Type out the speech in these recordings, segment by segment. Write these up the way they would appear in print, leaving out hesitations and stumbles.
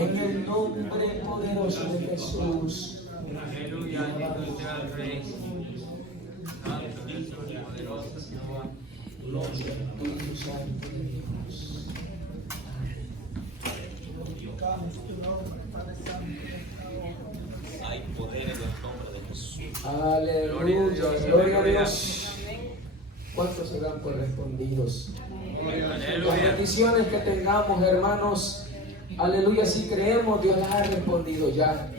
En el nombre poderoso de Jesús. Aleluya, bendito sea el Rey. Santo Jesús, poderoso Jehová. Gloria al Espíritu Santo de Dios. Hay poder en el nombre de Jesús. Aleluya, gloria a Dios. ¿Cuántos se dan por respondidos? Las peticiones que tengamos, hermanos, aleluya, si creemos, Dios las ha respondido ya.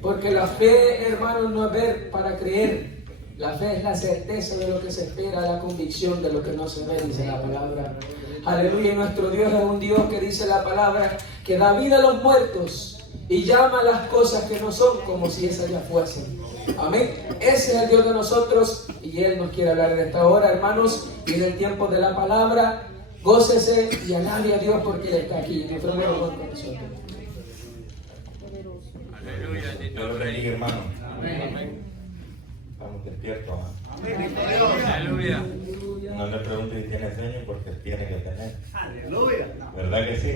Porque la fe, hermanos, no es ver para creer. La fe es la certeza de lo que se espera, la convicción de lo que no se ve, dice la palabra. Aleluya, y nuestro Dios es un Dios que dice la palabra, que da vida a los muertos y llama las cosas que no son como si esas ya fuesen. Amén. Ese es el Dios de nosotros y Él nos quiere hablar en esta hora, hermanos, y en el tiempo de la palabra. Gócese y alabe a Dios porque Él está aquí. Nuestro nuevo con nosotros. Aleluya, Dios bendiga, hermano. Amén. Estamos despiertos. Aleluya. No le pregunte si tiene sueño porque tiene que tener. Aleluya. ¿Verdad que sí?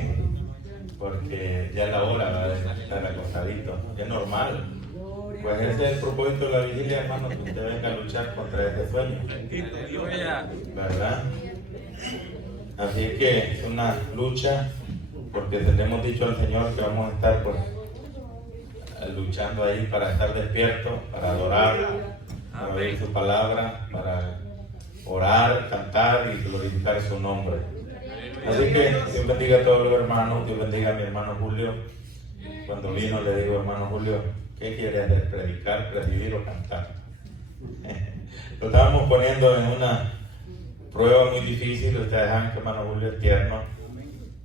Porque ya es la hora de estar acostadito. Es normal. Pues ese es el propósito de la vigilia, hermano, que usted venga a luchar contra ese sueño. Aleluya. ¿Verdad? Así es que es una lucha, porque le hemos dicho al Señor que vamos a estar pues luchando ahí para estar despiertos, para adorar, para oír su palabra, para orar, cantar y glorificar su nombre. Así que Dios bendiga a todos los hermanos, Dios bendiga a mi hermano Julio. Cuando vino le digo, hermano Julio, ¿qué quiere hacer? ¿Predicar, presidir o cantar? Lo estábamos poniendo en una prueba muy difícil. Ustedes saben que hermano Julio es tierno.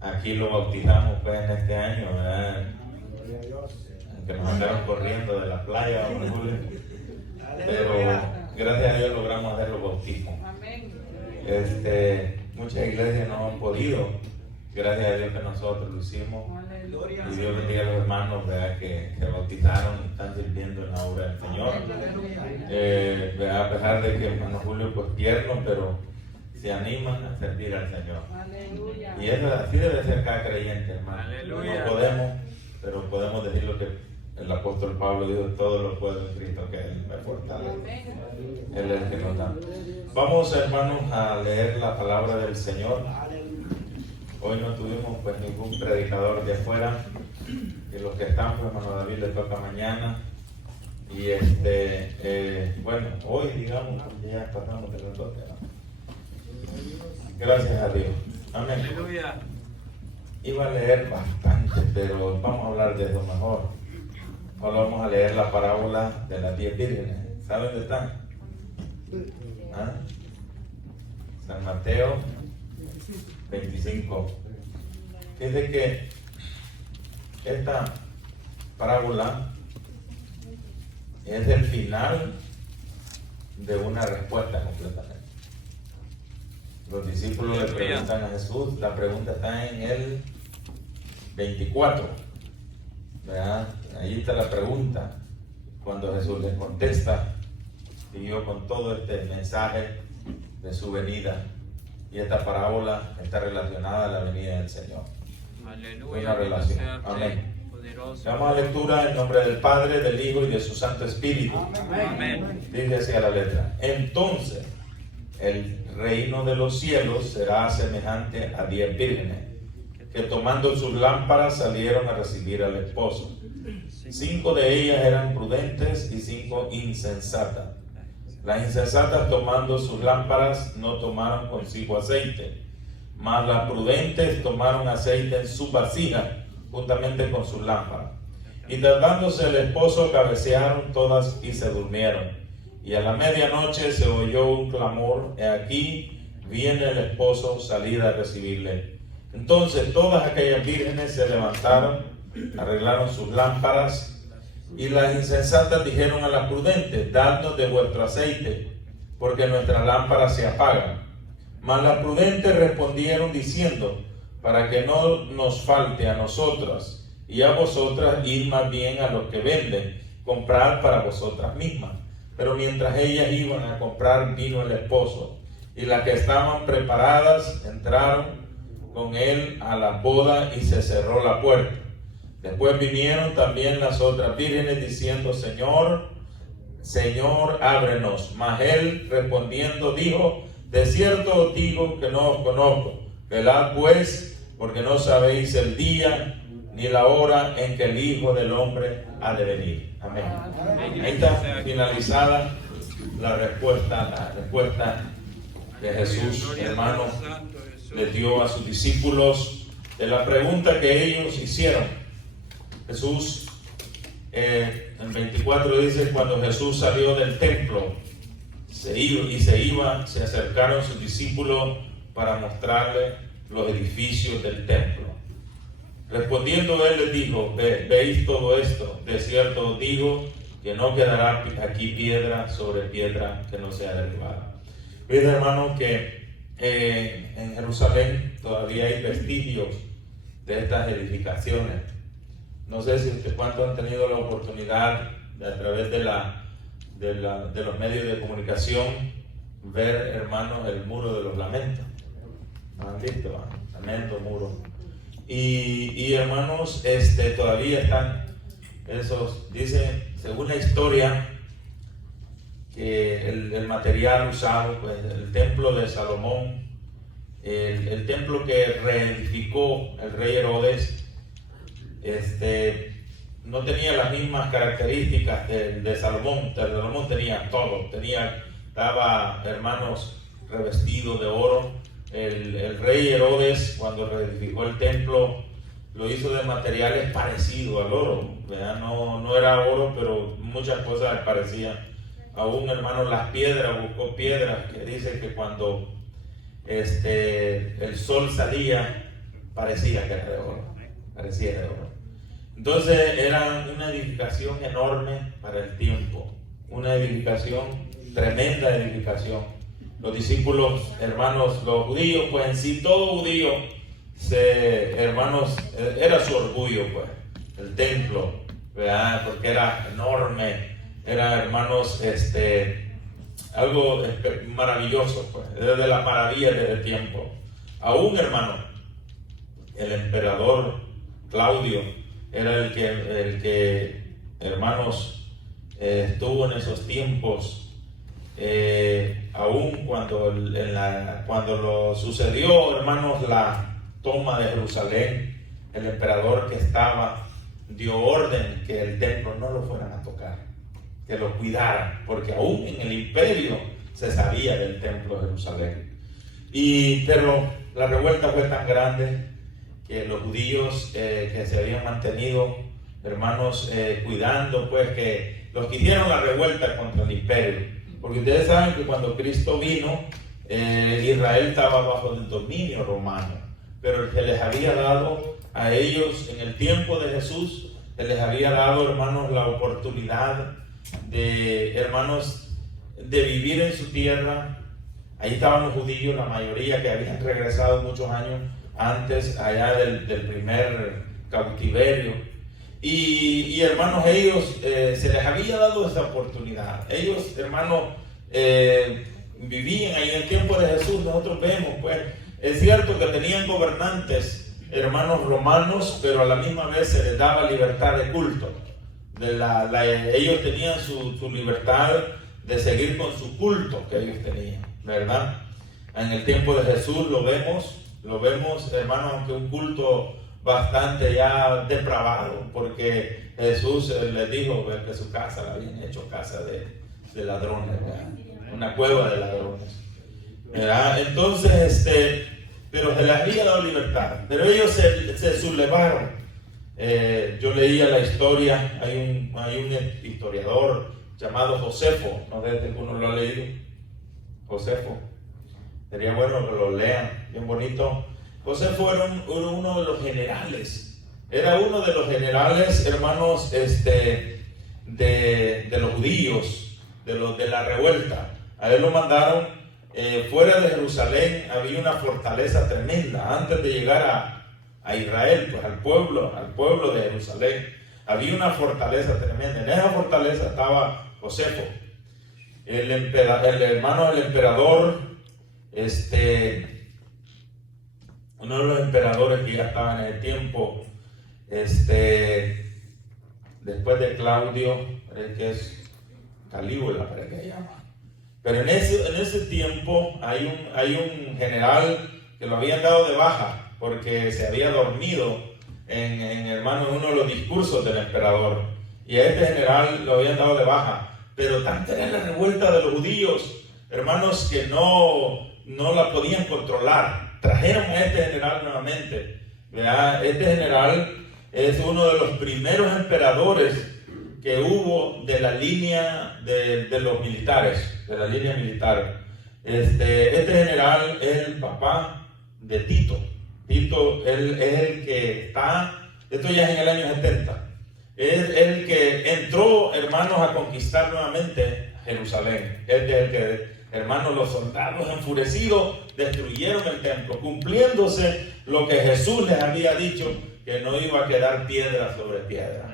Aquí lo bautizamos pues en este año, ¿verdad? Aunque nos andaron corriendo de la playa, hermano Julio. Pero gracias a Dios logramos hacer los bautismos. Muchas iglesias no han podido. Gracias a Dios que nosotros lo hicimos. Y Dios bendiga a los hermanos, ¿verdad? Que se bautizaron y están sirviendo en la obra del Señor. A pesar de que hermano Julio pues tierno, pero se animan a servir al Señor. Y eso así debe ser cada creyente, hermano. Aleluya. No podemos, pero podemos decir lo que el apóstol Pablo dijo: todo lo puedo en Cristo que Él me fortalece. Él es el que nos da. Vamos, hermanos, a leer la palabra del Señor. Hoy no tuvimos pues ningún predicador de afuera, y los que están, pues hermano David le toca mañana. Y bueno, hoy digamos, ya pasamos de las 12, ¿no? Gracias a Dios. Amén. Aleluya. Iba a leer bastante, pero vamos a hablar de eso mejor. Ahora vamos a leer la parábola de las 10 vírgenes. ¿Saben dónde están? ¿Ah? San Mateo 25. Dice que esta parábola es el final de una respuesta completamente. Los discípulos le preguntan a Jesús, la pregunta está en el 24, ¿verdad? Ahí está la pregunta. Cuando Jesús les contesta, siguió con todo este mensaje de su venida. Y esta parábola está relacionada a la venida del Señor. Aleluya. Una relación. Amén. Damos a lectura en nombre del Padre, del Hijo y de su Santo Espíritu. Amén. Dice así a la letra: entonces el reino de los cielos será semejante a 10 vírgenes que tomando sus lámparas salieron a recibir al esposo. 5 de ellas eran prudentes y 5 insensatas. Las insensatas, tomando sus lámparas, no tomaron consigo aceite, mas las prudentes tomaron aceite en su vasija juntamente con sus lámparas. Y tardándose el esposo, cabecearon todas y se durmieron. Y a la medianoche se oyó un clamor: he aquí viene el esposo, salid a recibirle. Entonces todas aquellas vírgenes se levantaron, arreglaron sus lámparas. Y las insensatas dijeron a las prudentes: dadnos de vuestro aceite, porque nuestras lámparas se apagan. Mas las prudentes respondieron diciendo: para que no nos falte a nosotras y a vosotras, id más bien a los que venden, comprad para vosotras mismas. Pero mientras ellas iban a comprar, vino el esposo, y las que estaban preparadas entraron con él a la boda y se cerró la puerta. Después vinieron también las otras vírgenes diciendo: Señor, Señor, ábrenos. Mas él respondiendo dijo: de cierto os digo que no os conozco. Velad pues, porque no sabéis el día ni la hora en que el Hijo del Hombre ha de venir. Amén. Ahí está finalizada la respuesta que Jesús, hermano, le dio a sus discípulos de la pregunta que ellos hicieron. Jesús, en 24 dice: cuando Jesús salió del templo, se acercaron sus discípulos para mostrarle los edificios del templo. Respondiendo él les dijo: ¿veis todo esto? De cierto os digo que no quedará aquí piedra sobre piedra que no sea derribada. Veis, hermanos, que en Jerusalén todavía hay vestigios de estas edificaciones. No sé si cuántos han tenido la oportunidad de, a través de los medios de comunicación, ver, hermanos, el muro de los lamentos. ¿No han visto? Lamento, muro. Y hermanos, todavía están esos, dicen, según la historia, que el material usado, pues el templo de Salomón, el templo que reedificó el rey Herodes, no tenía las mismas características de Salomón. Salomón tenía todo, estaba, hermanos, revestido de oro. El rey Herodes, cuando reedificó el templo, lo hizo de materiales parecidos al oro, ¿verdad? No era oro, pero muchas cosas parecían. Aún, hermanos, las piedras, buscó piedras que dice que cuando el sol salía, parecía que era de oro, parecía de oro. Entonces era una edificación enorme para el tiempo, una edificación, tremenda edificación. Los discípulos, hermanos, los judíos, pues en sí todo judío, hermanos, era su orgullo, pues, el templo, ¿verdad? Porque era enorme, era, hermanos, algo maravilloso, pues, era de las maravillas del tiempo. Aún, hermano, el emperador Claudio era el que hermanos, estuvo en esos tiempos. Aún cuando lo sucedió, hermanos, la toma de Jerusalén, el emperador que estaba dio orden que el templo no lo fueran a tocar, que lo cuidaran, porque aún en el imperio se sabía del templo de Jerusalén. Pero la revuelta fue tan grande que los judíos que se habían mantenido, hermanos, cuidando, pues, que los que hicieron la revuelta contra el imperio. Porque ustedes saben que cuando Cristo vino, Israel estaba bajo el dominio romano, pero el que les había dado a ellos en el tiempo de Jesús, que les había dado, hermanos, la oportunidad de, hermanos, de vivir en su tierra. Ahí estaban los judíos, la mayoría que habían regresado muchos años antes, allá del primer cautiverio. Y hermanos, ellos se les había dado esa oportunidad. Ellos, hermanos, vivían ahí en el tiempo de Jesús. Nosotros vemos, pues, es cierto que tenían gobernantes, hermanos, romanos, pero a la misma vez se les daba libertad de culto. Ellos tenían su libertad de seguir con su culto que ellos tenían, ¿verdad? En el tiempo de Jesús lo vemos, hermanos, aunque un culto bastante ya depravado, porque Jesús les dijo que su casa la habían hecho casa de ladrones, ¿verdad? Una cueva de ladrones, ¿verdad? Entonces, pero se les había dado libertad, pero ellos se sublevaron. Yo leía la historia, hay un historiador llamado Josefo, no sé si alguno lo ha leído. Josefo, sería bueno que lo lean, bien bonito. Josefo era uno de los generales, hermanos, de los judíos, de la revuelta. A él lo mandaron fuera de Jerusalén. Había una fortaleza tremenda antes de llegar a Israel, pues al pueblo de Jerusalén. Había una fortaleza tremenda. En esa fortaleza estaba Josefo, el hermano del emperador, uno de los emperadores que ya estaban en el tiempo, Después de Claudio, parece que es Calígula, parece que se llama. Pero en ese tiempo hay un general que lo habían dado de baja porque se había dormido hermano, en uno de los discursos del emperador. Y a este general lo habían dado de baja. Pero tanta era la revuelta de los judíos, hermanos, que no la podían controlar. Trajeron a este general nuevamente. ¿Verdad? Este general es uno de los primeros emperadores que hubo de la línea de los militares, de la línea militar. Este general es el papá de Tito. Tito él es el que está, esto ya es en el año 70, es el que entró, hermanos, a conquistar nuevamente Jerusalén. Es el que, hermanos, los soldados enfurecidos destruyeron el templo, cumpliéndose lo que Jesús les había dicho, que no iba a quedar piedra sobre piedra.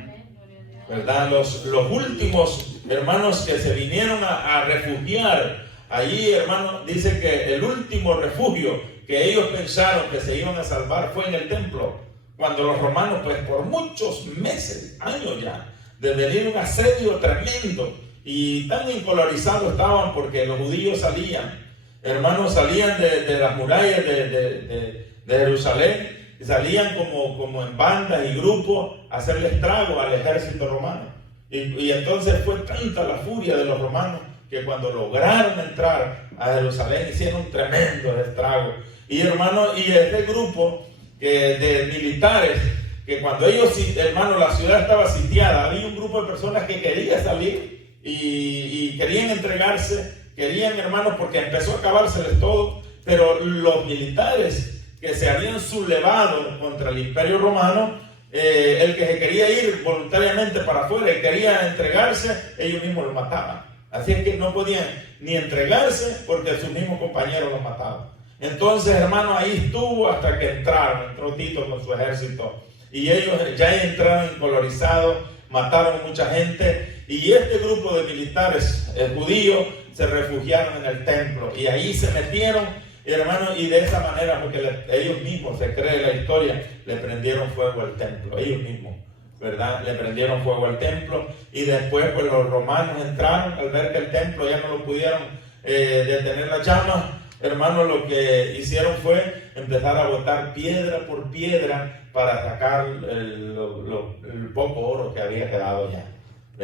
¿Verdad? Los últimos hermanos que se vinieron a refugiar allí, hermanos, dice que el último refugio que ellos pensaron que se iban a salvar fue en el templo, cuando los romanos, pues por muchos meses, años ya, de venir un asedio tremendo, y tan encolarizados estaban porque los judíos salían, hermanos, salían de las murallas de Jerusalén, y salían como en bandas y grupos a hacerle estrago al ejército romano. Y entonces fue tanta la furia de los romanos que cuando lograron entrar a Jerusalén hicieron tremendo estrago. Y hermanos, y este grupo de militares, que cuando ellos, hermanos, la ciudad estaba sitiada, había un grupo de personas que quería salir y querían entregarse, querían, hermanos, porque empezó a acabárseles todo, pero los militares que se habían sublevado contra el imperio romano, el que se quería ir voluntariamente para afuera y quería entregarse, ellos mismos lo mataban. Así es que no podían ni entregarse porque sus mismos compañeros los mataban. Entonces, hermano, ahí estuvo hasta que entró Tito con su ejército. Y ellos ya entraron encolorizados, mataron mucha gente. Y este grupo de militares judíos se refugiaron en el templo. Y ahí se metieron, hermano, y de esa manera, porque ellos mismos, se cree la historia, le prendieron fuego al templo. Ellos mismos, ¿verdad? Le prendieron fuego al templo. Y después, pues los romanos entraron al ver que el templo ya no lo pudieron detener las llamas. Hermanos, lo que hicieron fue empezar a botar piedra por piedra para sacar el poco oro que había quedado ya.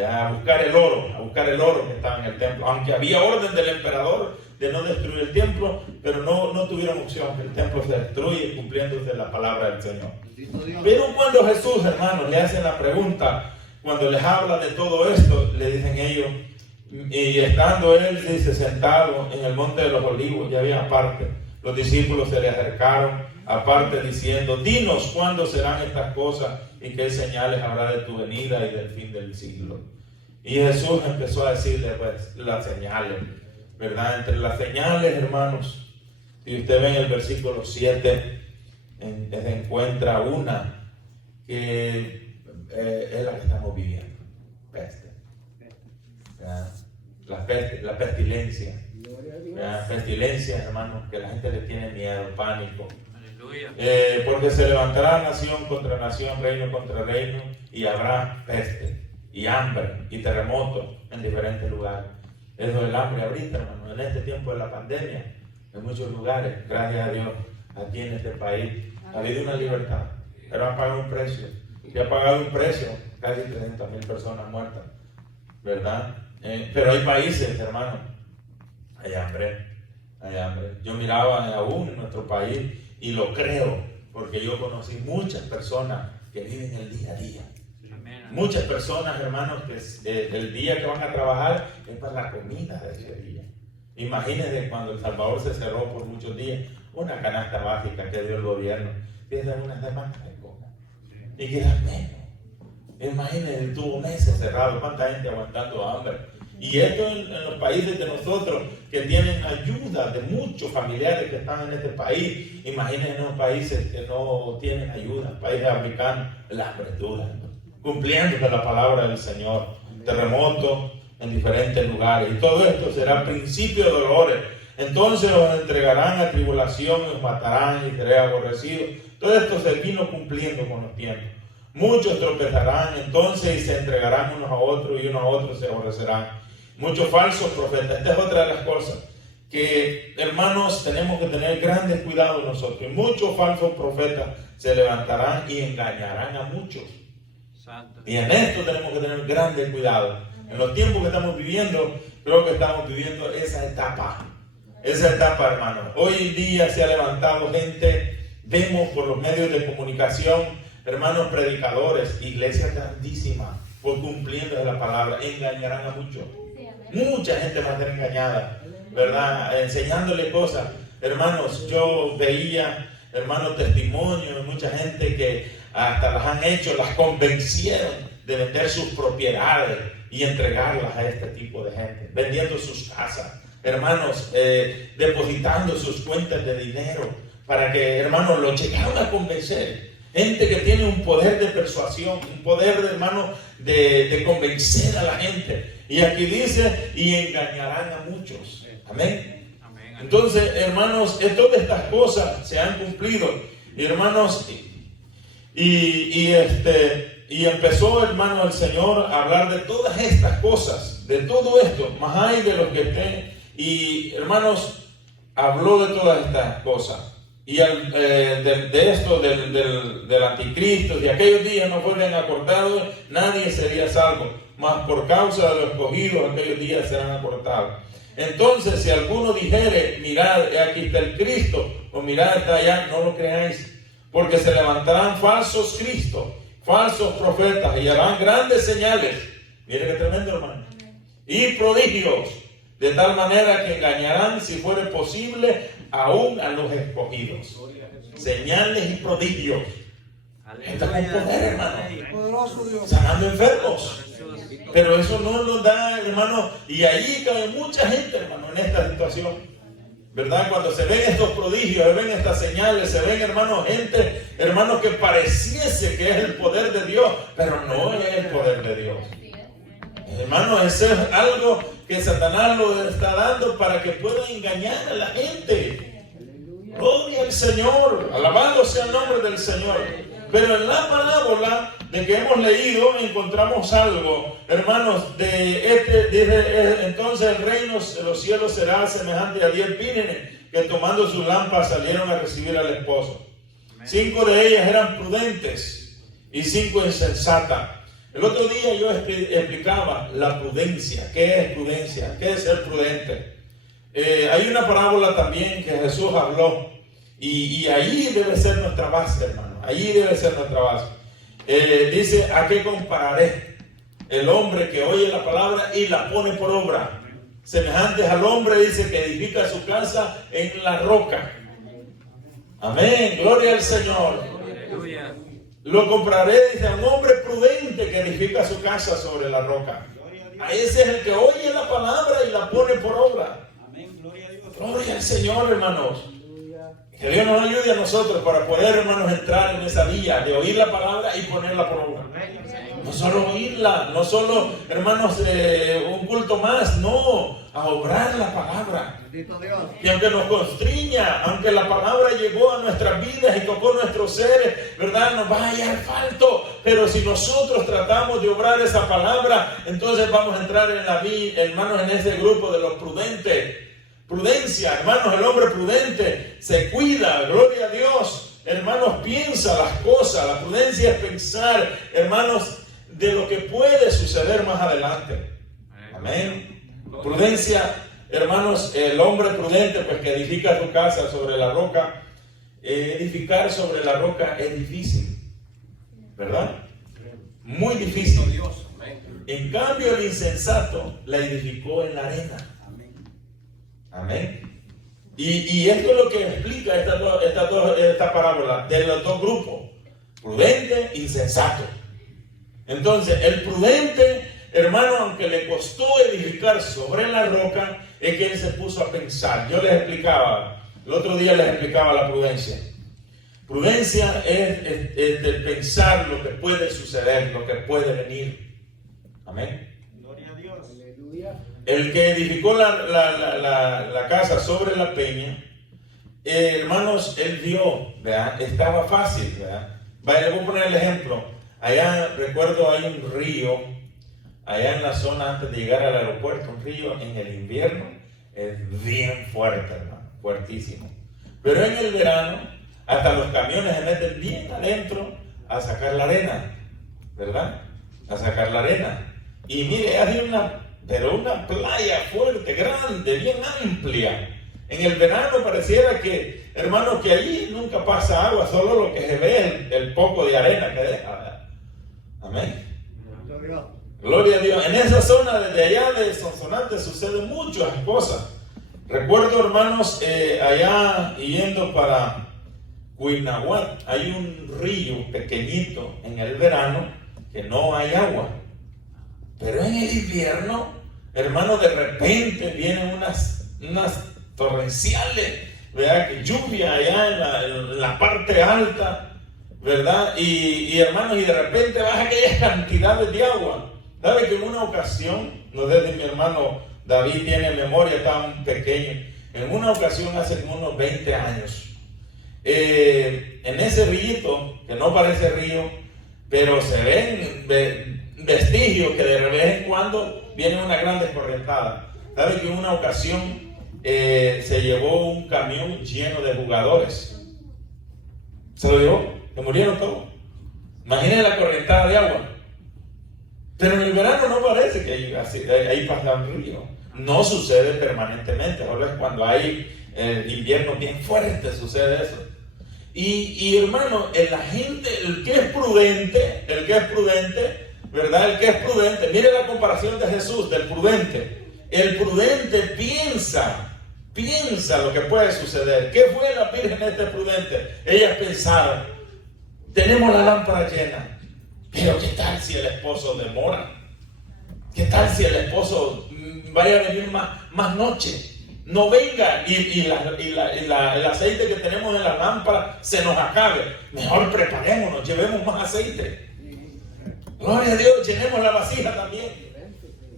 A buscar el oro que estaba en el templo. Aunque había orden del emperador de no destruir el templo, pero no tuvieron opción. El templo se destruye cumpliéndose la palabra del Señor. Pero cuando Jesús, hermanos, le hacen la pregunta, cuando les habla de todo esto, le dicen ellos, y estando él, dice, sentado en el monte de los olivos, ya había aparte, los discípulos se le acercaron aparte diciendo, dinos cuándo serán estas cosas y qué señales habrá de tu venida y del fin del siglo. Y Jesús empezó a decirle, pues, las señales, ¿verdad? Entre las señales, hermanos, si usted ve en el versículo 7, se encuentra una que es la que estamos viviendo, peste. La pestilencia. La pestilencia, hermanos, que la gente le tiene miedo, pánico. Porque se levantará nación contra nación, reino contra reino, y habrá peste, y hambre, y terremotos en diferentes lugares. Eso es el hambre ahorita, hermano, en este tiempo de la pandemia, en muchos lugares, gracias a Dios, aquí en este país, ha habido una libertad, pero han pagado un precio, y ha pagado un precio, casi 300,000 personas muertas, ¿verdad? Pero hay países, hermano, hay hambre. Yo miraba aún en nuestro país y lo creo, porque yo conocí muchas personas que viven el día a día. Muchas personas, hermanos, que el día que van a trabajar es para la comida de ese día. Imagínense cuando El Salvador se cerró por muchos días, una canasta básica que dio el gobierno, tiene una semana de coma. Y queda menos. Imagínense, tuvo meses cerrados, cuánta gente aguantando hambre. Y esto en los países de nosotros que tienen ayuda de muchos familiares que están en este país. Imagínense en los países que no tienen ayuda, países africanos, el hambre es dura, ¿no? Cumpliendo la palabra del Señor, terremotos en diferentes lugares. Y todo esto será principio de dolores. Entonces os entregarán a tribulación, os matarán y seréis aborrecidos. Todo esto se vino cumpliendo con los tiempos. Muchos tropezarán entonces y se entregarán unos a otros y unos a otros se aborrecerán. Muchos falsos profetas. Esta es otra de las cosas que, hermanos, tenemos que tener grandes cuidados nosotros. Y muchos falsos profetas se levantarán y engañarán a muchos. Santo. Y en esto tenemos que tener grandes cuidados. En los tiempos que estamos viviendo, creo que estamos viviendo esa etapa. Esa etapa, hermanos. Hoy en día se ha levantado gente, vemos por los medios de comunicación, hermanos predicadores, iglesias grandísimas, por cumpliendo de la palabra, engañarán a muchos. Mucha gente va a ser engañada, ¿verdad? Enseñándole cosas. Hermanos, yo veía, hermanos, testimonios de mucha gente que hasta las han hecho, las convencieron de vender sus propiedades y entregarlas a este tipo de gente, vendiendo sus casas, hermanos, depositando sus cuentas de dinero para que, hermanos, lo llegaron a convencer. Gente que tiene un poder de persuasión, un poder, de, hermano, de convencer a la gente. Y aquí dice, y engañarán a muchos. Amén. Entonces, hermanos, todas estas cosas se han cumplido. Y hermanos, y empezó, hermano, el Señor a hablar de todas estas cosas, de todo esto, más hay de los que estén. Y hermanos, habló de todas estas cosas. Y de esto, del anticristo, de aquellos días no fueron acortados, nadie sería salvo, mas por causa de los escogidos aquellos días serán acortados. Entonces, si alguno dijere, mirad, aquí está el Cristo, o mirad, está allá, no lo creáis, porque se levantarán falsos cristos, falsos profetas, y harán grandes señales. Mire qué tremendo, hermano. Y prodigios, de tal manera que engañarán, si fuere posible, aún a los escogidos. Señales y prodigios. Está con poder, hermano. Sanando enfermos. Pero eso no nos da, hermano. Y ahí cae mucha gente, hermano, en esta situación. ¿Verdad? Cuando se ven estos prodigios, se ven estas señales, se ven, hermanos, gente, hermanos, que pareciese que es el poder de Dios, pero no es el poder de Dios. Hermano, eso es algo que Satanás lo está dando para que pueda engañar a la gente. Gloria al Señor, alabado sea el nombre del Señor. Pero en la parábola de que hemos leído encontramos algo, hermanos, dice, entonces el reino de los cielos será semejante a 10 vírgenes que tomando sus lámparas salieron a recibir al esposo. 5 de ellas eran prudentes y 5 insensatas. El otro día yo explicaba la prudencia. ¿Qué es prudencia? ¿Qué es ser prudente? Hay una parábola también que Jesús habló y ahí debe ser nuestra base, hermano. Allí debe ser nuestra base. Dice, ¿a qué compararé? El hombre que oye la palabra y la pone por obra. Semejantes al hombre, dice, que edifica su casa en la roca. Amén, gloria al Señor. Aleluya. Lo compraré, dice, a un hombre prudente que edifica su casa sobre la roca. A ese es el que oye la palabra y la pone por obra. Amén, gloria a Dios. Gloria al Señor, hermanos. Que Dios nos ayude a nosotros para poder, hermanos, entrar en esa vía de oír la palabra y ponerla por obra. No solo oírla, no solo, hermanos, un culto más, no, a obrar la palabra. Y aunque nos constriña, aunque la palabra llegó a nuestras vidas y tocó nuestros seres, ¿verdad? Nos va a hallar falto. Pero si nosotros tratamos de obrar esa palabra, entonces vamos a entrar en la vida, hermanos, en ese grupo de los prudentes. Prudencia, hermanos, el hombre prudente se cuida, gloria a Dios. Hermanos, piensa las cosas. La prudencia es pensar, hermanos, de lo que puede suceder más adelante. Amén. Prudencia, hermanos, el hombre prudente, pues que edifica su casa sobre la roca. Edificar sobre la roca es difícil, ¿verdad? Muy difícil. En cambio, el insensato la edificó en la arena. Amén. Y esto es lo que explica esta parábola de los dos grupos, prudente e insensato. Entonces, el prudente, hermano, aunque le costó edificar sobre la roca, es que él se puso a pensar. Yo les explicaba, el otro día les explicaba la prudencia. Prudencia es el pensar lo que puede suceder, lo que puede venir. Amén. Gloria a Dios. El que edificó la casa sobre la peña, hermanos, él vio, ¿verdad? Estaba fácil, ¿verdad? Le voy a poner el ejemplo. Allá, recuerdo, hay un río, allá en la zona antes de llegar al aeropuerto, un río en el invierno, es bien fuerte, hermano, fuertísimo. Pero en el verano, hasta los camiones se meten bien adentro a sacar la arena, ¿verdad? A sacar la arena. Y mire, hay una playa fuerte, grande, bien amplia. En el verano pareciera que, hermano, que allí nunca pasa agua, solo lo que se ve es el poco de arena que deja. Amén. Gloria a Dios. En esa zona desde allá de Sonsonate suceden muchas cosas. Recuerdo, hermanos, allá yendo para Cuinahuat, hay un río pequeñito en el verano que no hay agua. Pero en el invierno, hermano, de repente vienen unas torrenciales, ¿verdad? Que lluvia allá en la parte alta, ¿verdad? Y hermanos, y de repente baja aquellas cantidades de agua. ¿Sabe que en una ocasión, no sé si mi hermano David tiene memoria tan pequeño, en una ocasión hace como unos 20 años, en ese río, que no parece río, pero se ven vestigios que de vez en cuando vienen una gran descorrentada. ¿Sabe que en una ocasión se llevó un camión lleno de jugadores? Se lo llevó, se murieron todos. Imaginen la correntada de agua. Pero en el verano no parece que ahí pasa un río. No sucede permanentemente, solo es cuando hay invierno bien fuerte sucede eso. Y hermano, la gente, el que es prudente, ¿verdad? El que es prudente, mire la comparación de Jesús, del prudente. El prudente piensa lo que puede suceder. ¿Qué fue la Virgen prudente? Ellas pensaron, tenemos la lámpara llena, pero ¿qué tal si el esposo demora? ¿Qué tal si el esposo vaya a venir más noche? No venga y el aceite que tenemos en la lámpara se nos acabe. Mejor preparémonos, llevemos más aceite. Gloria a Dios, llenemos la vasija también.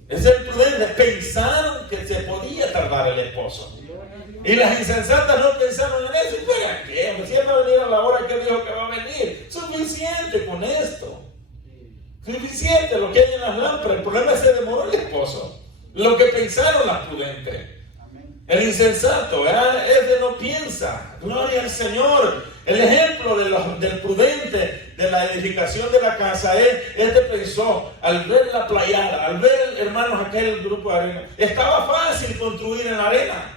Es el prudente. Pensaron que se podía tardar el esposo. Y las insensatas no pensaron en eso. ¿Para qué? Si él va a venir a la hora que dijo que va a venir. Suficiente con esto. Suficiente lo que hay en las lámparas. El problema es que se demoró el esposo. Lo que pensaron las prudentes. El insensato, ¿verdad? Ese no piensa. Gloria al Señor. El ejemplo del prudente de la edificación de la casa es, este pensó, al ver la playada, al ver, hermanos, aquel grupo de arena, estaba fácil construir en la arena.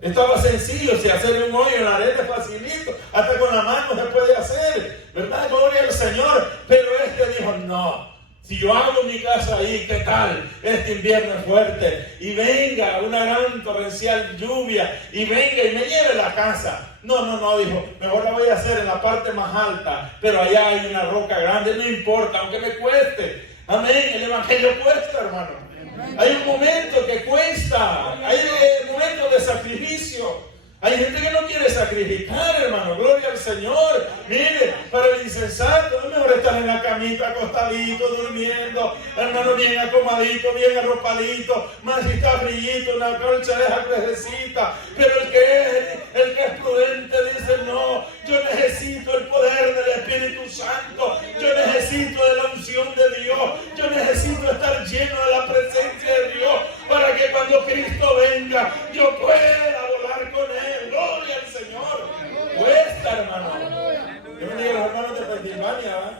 Estaba sencillo, si hacer un hoyo en la arena es facilito, hasta con la mano se puede hacer, ¿verdad? Gloria al Señor. Pero este dijo, no. Si yo hago mi casa ahí, ¿qué tal? Este invierno es fuerte y venga una gran torrencial lluvia y venga y me lleve la casa. No, dijo, mejor la voy a hacer en la parte más alta, pero allá hay una roca grande, no importa, aunque me cueste. Amén, el evangelio cuesta, hermano. Hay un momento que cuesta, hay momentos de sacrificio. Hay gente que no quiere sacrificar, hermano. Gloria al Señor. Mire, para el insensato es mejor estar en la camita acostadito, durmiendo, hermano, bien acomodadito, bien arropadito. Más si está frillito, una colcha de esa fresquecita. Pero el que es prudente dice, no, yo necesito el poder del Espíritu Santo. Yo necesito de la unción de Dios. Yo necesito estar lleno de la presencia de Dios para que cuando Cristo venga, yo pueda volar con Él. Gloria al Señor. Cuesta, hermano. Yo me digo, los hermanos de Pensilvania, ¿eh?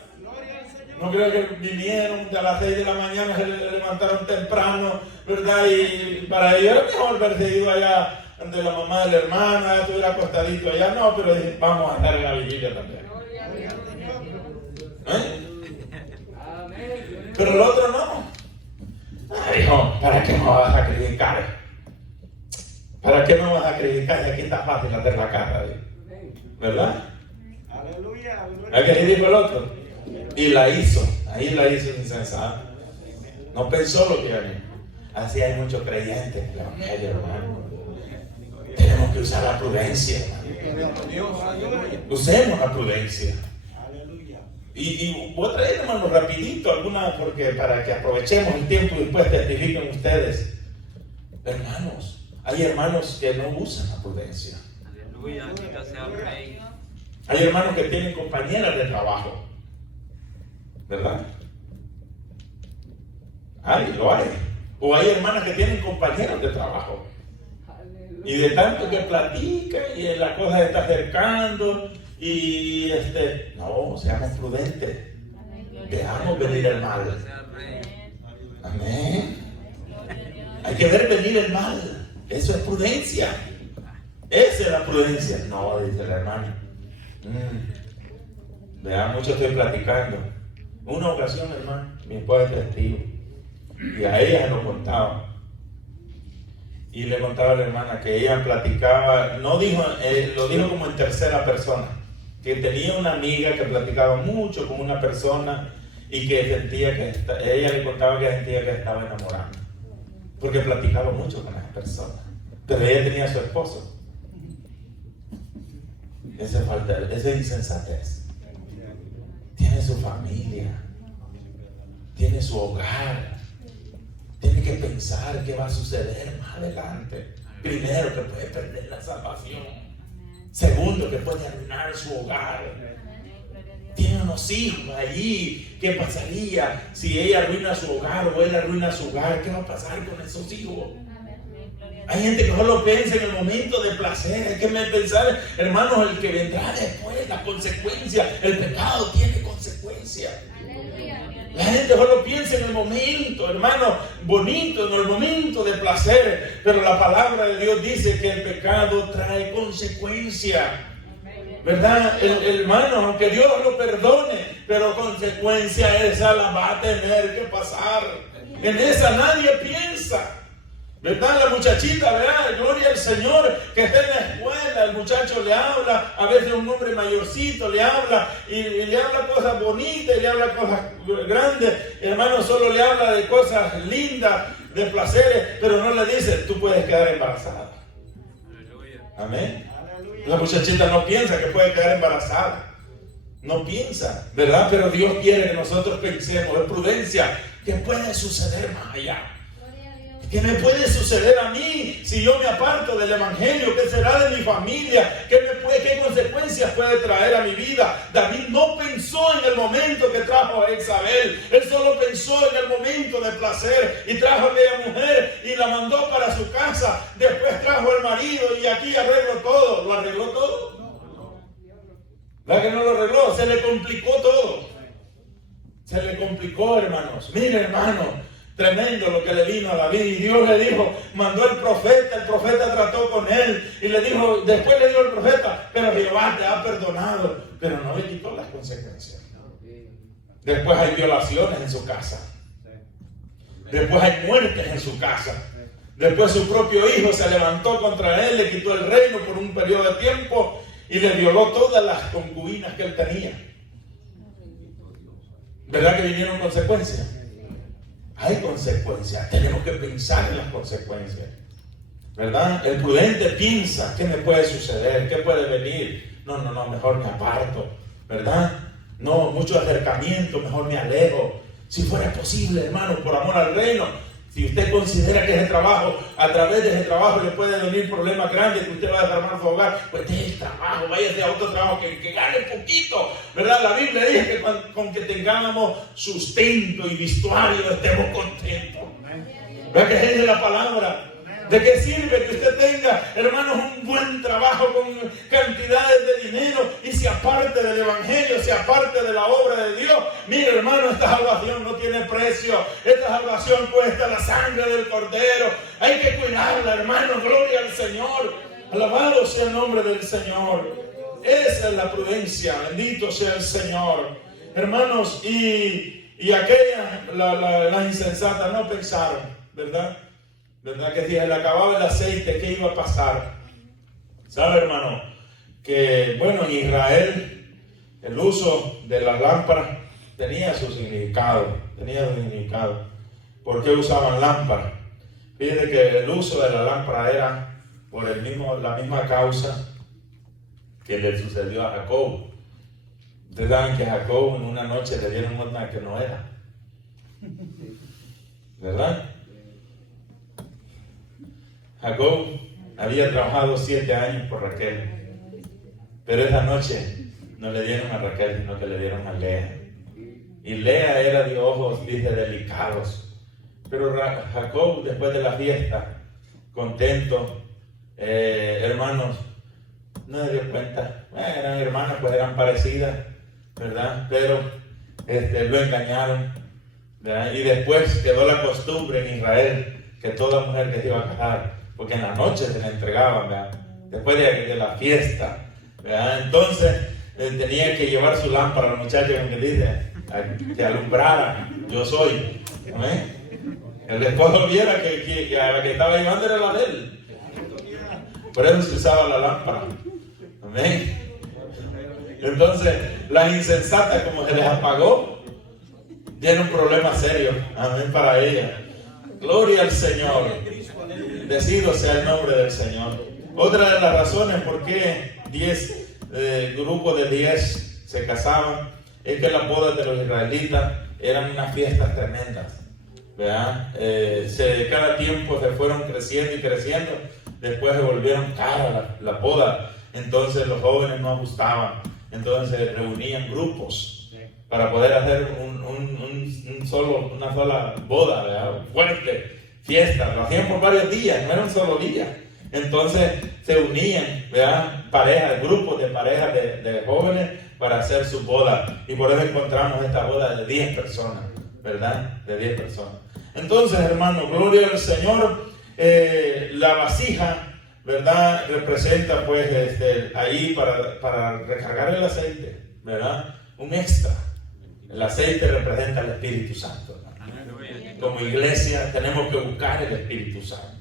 No creo que vinieron a las 6 de la mañana, se levantaron temprano, ¿verdad? Y para ellos era mejor verse ido allá ante la mamá del hermano, estuviera acostadito allá. No, pero dije, vamos a estar en la vigilia también. Pero el otro no. Ay, hijo, ¿para qué me vas a sacrificar? ¿Para qué me vas a sacrificar? Y aquí está fácil hacer la casa, ¿verdad? Aleluya, aleluya. ¿A qué le dijo el otro? Y la hizo. Ahí la hizo insensato. No pensó lo que haría. Así hay muchos creyentes en el evangelio, hermano. Tenemos que usar la prudencia, hermano. Usemos la prudencia. Y voy a traer, hermano, rapidito algunas, porque para que aprovechemos el tiempo y después testifiquen ustedes. Hermanos, hay hermanos que no usan la prudencia. Aleluya, bendito sea el Rey. Hay hermanos que tienen compañeras de trabajo. ¿verdad? Lo hay. O hay hermanas que tienen compañeros de trabajo. Y de tanto que platican y la cosa se está acercando y no, seamos prudentes. Dejamos venir el mal. Amén. Hay que ver venir el mal. Eso es prudencia. Esa es la prudencia. No, dice la hermana. Vea, mucho estoy platicando. Una ocasión, hermano, mi esposa es testigo. Y a ella se lo contaba. Y le contaba a la hermana que ella platicaba, no dijo, lo dijo como en tercera persona, que tenía una amiga que platicaba mucho con una persona y que sentía que ella le contaba que sentía que estaba enamorando, porque platicaba mucho con esa persona, pero ella tenía a su esposo. Esa falta, esa insensatez. Tiene su familia, tiene su hogar. Tiene que pensar qué va a suceder más adelante. Primero, que puede perder la salvación. Segundo, que puede arruinar su hogar. Tiene unos hijos allí. ¿Qué pasaría si ella arruina su hogar o él arruina su hogar? ¿Qué va a pasar con esos hijos? Hay gente que solo piensa en el momento de placer. Hay que pensar, hermanos, el que vendrá después, la consecuencia. El pecado tiene consecuencia. La gente solo piensa en el momento, hermano, bonito, en el momento de placer. Pero la palabra de Dios dice que el pecado trae consecuencia. ¿Verdad? El hermano, aunque Dios lo perdone, pero consecuencia esa la va a tener que pasar. En esa nadie piensa. ¿Verdad? La muchachita, ¿verdad? Gloria al Señor, que está en la escuela, el muchacho le habla, a veces un hombre mayorcito le habla, y le habla cosas bonitas, y le habla cosas grandes, hermano, solo le habla de cosas lindas, de placeres, pero no le dice, tú puedes quedar embarazada. Amén. La muchachita no piensa que puede quedar embarazada, no piensa, ¿verdad? Pero Dios quiere que nosotros pensemos, es prudencia, que puede suceder más allá. ¿Qué me puede suceder a mí si yo me aparto del Evangelio? ¿Qué será de mi familia? ¿Qué consecuencias puede traer a mi vida? David no pensó en el momento que trajo a Jezabel. Él solo pensó en el momento de placer y trajo a aquella mujer y la mandó para su casa. Después trajo al marido y aquí arregló todo. ¿Lo arregló todo? ¿Verdad que no lo arregló? Se le complicó todo. Se le complicó, hermanos. Mire, hermano. Tremendo lo que le vino a David. Y Dios le dijo, mandó el profeta trató con él y le dijo, después le dijo el profeta, pero Jehová te ha perdonado, pero no le quitó las consecuencias. Después hay violaciones en su casa, después hay muertes en su casa, después su propio hijo se levantó contra él, le quitó el reino por un periodo de tiempo y le violó todas las concubinas que él tenía. ¿Verdad que vinieron consecuencias? Hay consecuencias, tenemos que pensar en las consecuencias, ¿verdad? El prudente piensa, ¿qué me puede suceder? ¿Qué puede venir? No, mejor me aparto, ¿verdad? No, mucho acercamiento, mejor me alejo. Si fuera posible, hermano, por amor al reino, si usted considera que ese trabajo, a través de ese trabajo le puede venir problemas grandes, que usted va a desarmar su hogar, pues deje el trabajo, váyase a otro trabajo que gane poquito, ¿verdad? La Biblia dice que con que tengamos sustento y vestuario estemos contentos. ¿Verdad que es de la palabra? ¿De qué sirve que usted tenga, hermanos, un buen trabajo con cantidades de dinero y se aparte del Evangelio, se aparte de la obra de Dios? Mire, hermano, esta salvación no tiene precio. Esta salvación cuesta la sangre del Cordero. Hay que cuidarla, hermano. Gloria al Señor. Alabado sea el nombre del Señor. Esa es la prudencia. Bendito sea el Señor. Hermanos, y aquellas, las insensatas no pensaron, ¿verdad? ¿Verdad que si se le acababa el aceite, qué iba a pasar? ¿Sabe, hermano? Que, bueno, en Israel el uso de las lámparas tenía su significado. ¿Por qué usaban lámparas? Fíjense que el uso de la lámpara era por la misma causa que le sucedió a Jacob. Ustedes saben que a Jacob en una noche le dieron una que no era, ¿verdad? Jacob había trabajado 7 años por Raquel, pero esa noche no le dieron a Raquel, sino que le dieron a Lea. y Lea era de ojos, dice, delicados. Pero Jacob, después de la fiesta, contento, hermanos, no se dio cuenta. Eran hermanas, pues eran parecidas, ¿verdad? Pero lo engañaron, ¿verdad? Y después quedó la costumbre en Israel que toda mujer que se iba a casar, porque en la noche se le entregaban, ¿verdad? Después de la fiesta, ¿verdad? Entonces tenía que llevar su lámpara, los muchachos que dice, que alumbrara, yo soy, ¿amén? El esposo viera que a la que estaba llevando era la de él. Por eso se usaba la lámpara. Amén. Entonces, las insensatas, como se les apagó, tienen un problema serio. Amén, para ellas. Gloria al Señor. Bendecido sea el nombre del Señor. Otra de las razones por qué 10 grupos de 10 se casaban es que las bodas de los israelitas eran unas fiestas tremendas, ¿verdad? Cada tiempo se fueron creciendo y creciendo. Después se volvieron caras las bodas. Entonces los jóvenes no gustaban. Entonces reunían grupos para poder hacer una sola boda, ¿verdad? Fuerte, fiesta. Lo hacían por varios días, no era un solo día. Entonces se unían, ¿verdad? Grupos de parejas de jóvenes para hacer su boda. Y por eso encontramos esta boda de 10 personas, ¿verdad? De 10 personas. Entonces, hermano, gloria al Señor. La vasija, ¿verdad? Representa pues ahí para recargar el aceite, ¿verdad? Un extra. El aceite representa el Espíritu Santo, ¿verdad? Como iglesia tenemos que buscar el Espíritu Santo.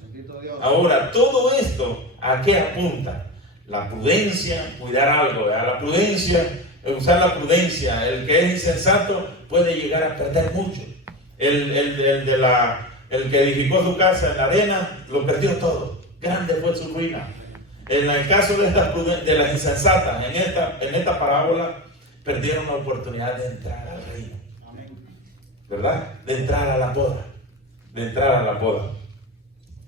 Ahora, todo esto, ¿a qué apunta? La prudencia, cuidar algo, ¿verdad? La prudencia, usar la prudencia. El que es insensato puede llegar a perder mucho. El que edificó su casa en la arena, lo perdió todo. Grande fue su ruina. En el caso de las insensatas, en esta parábola, perdieron la oportunidad de entrar al reino. ¿Verdad? De entrar a la boda.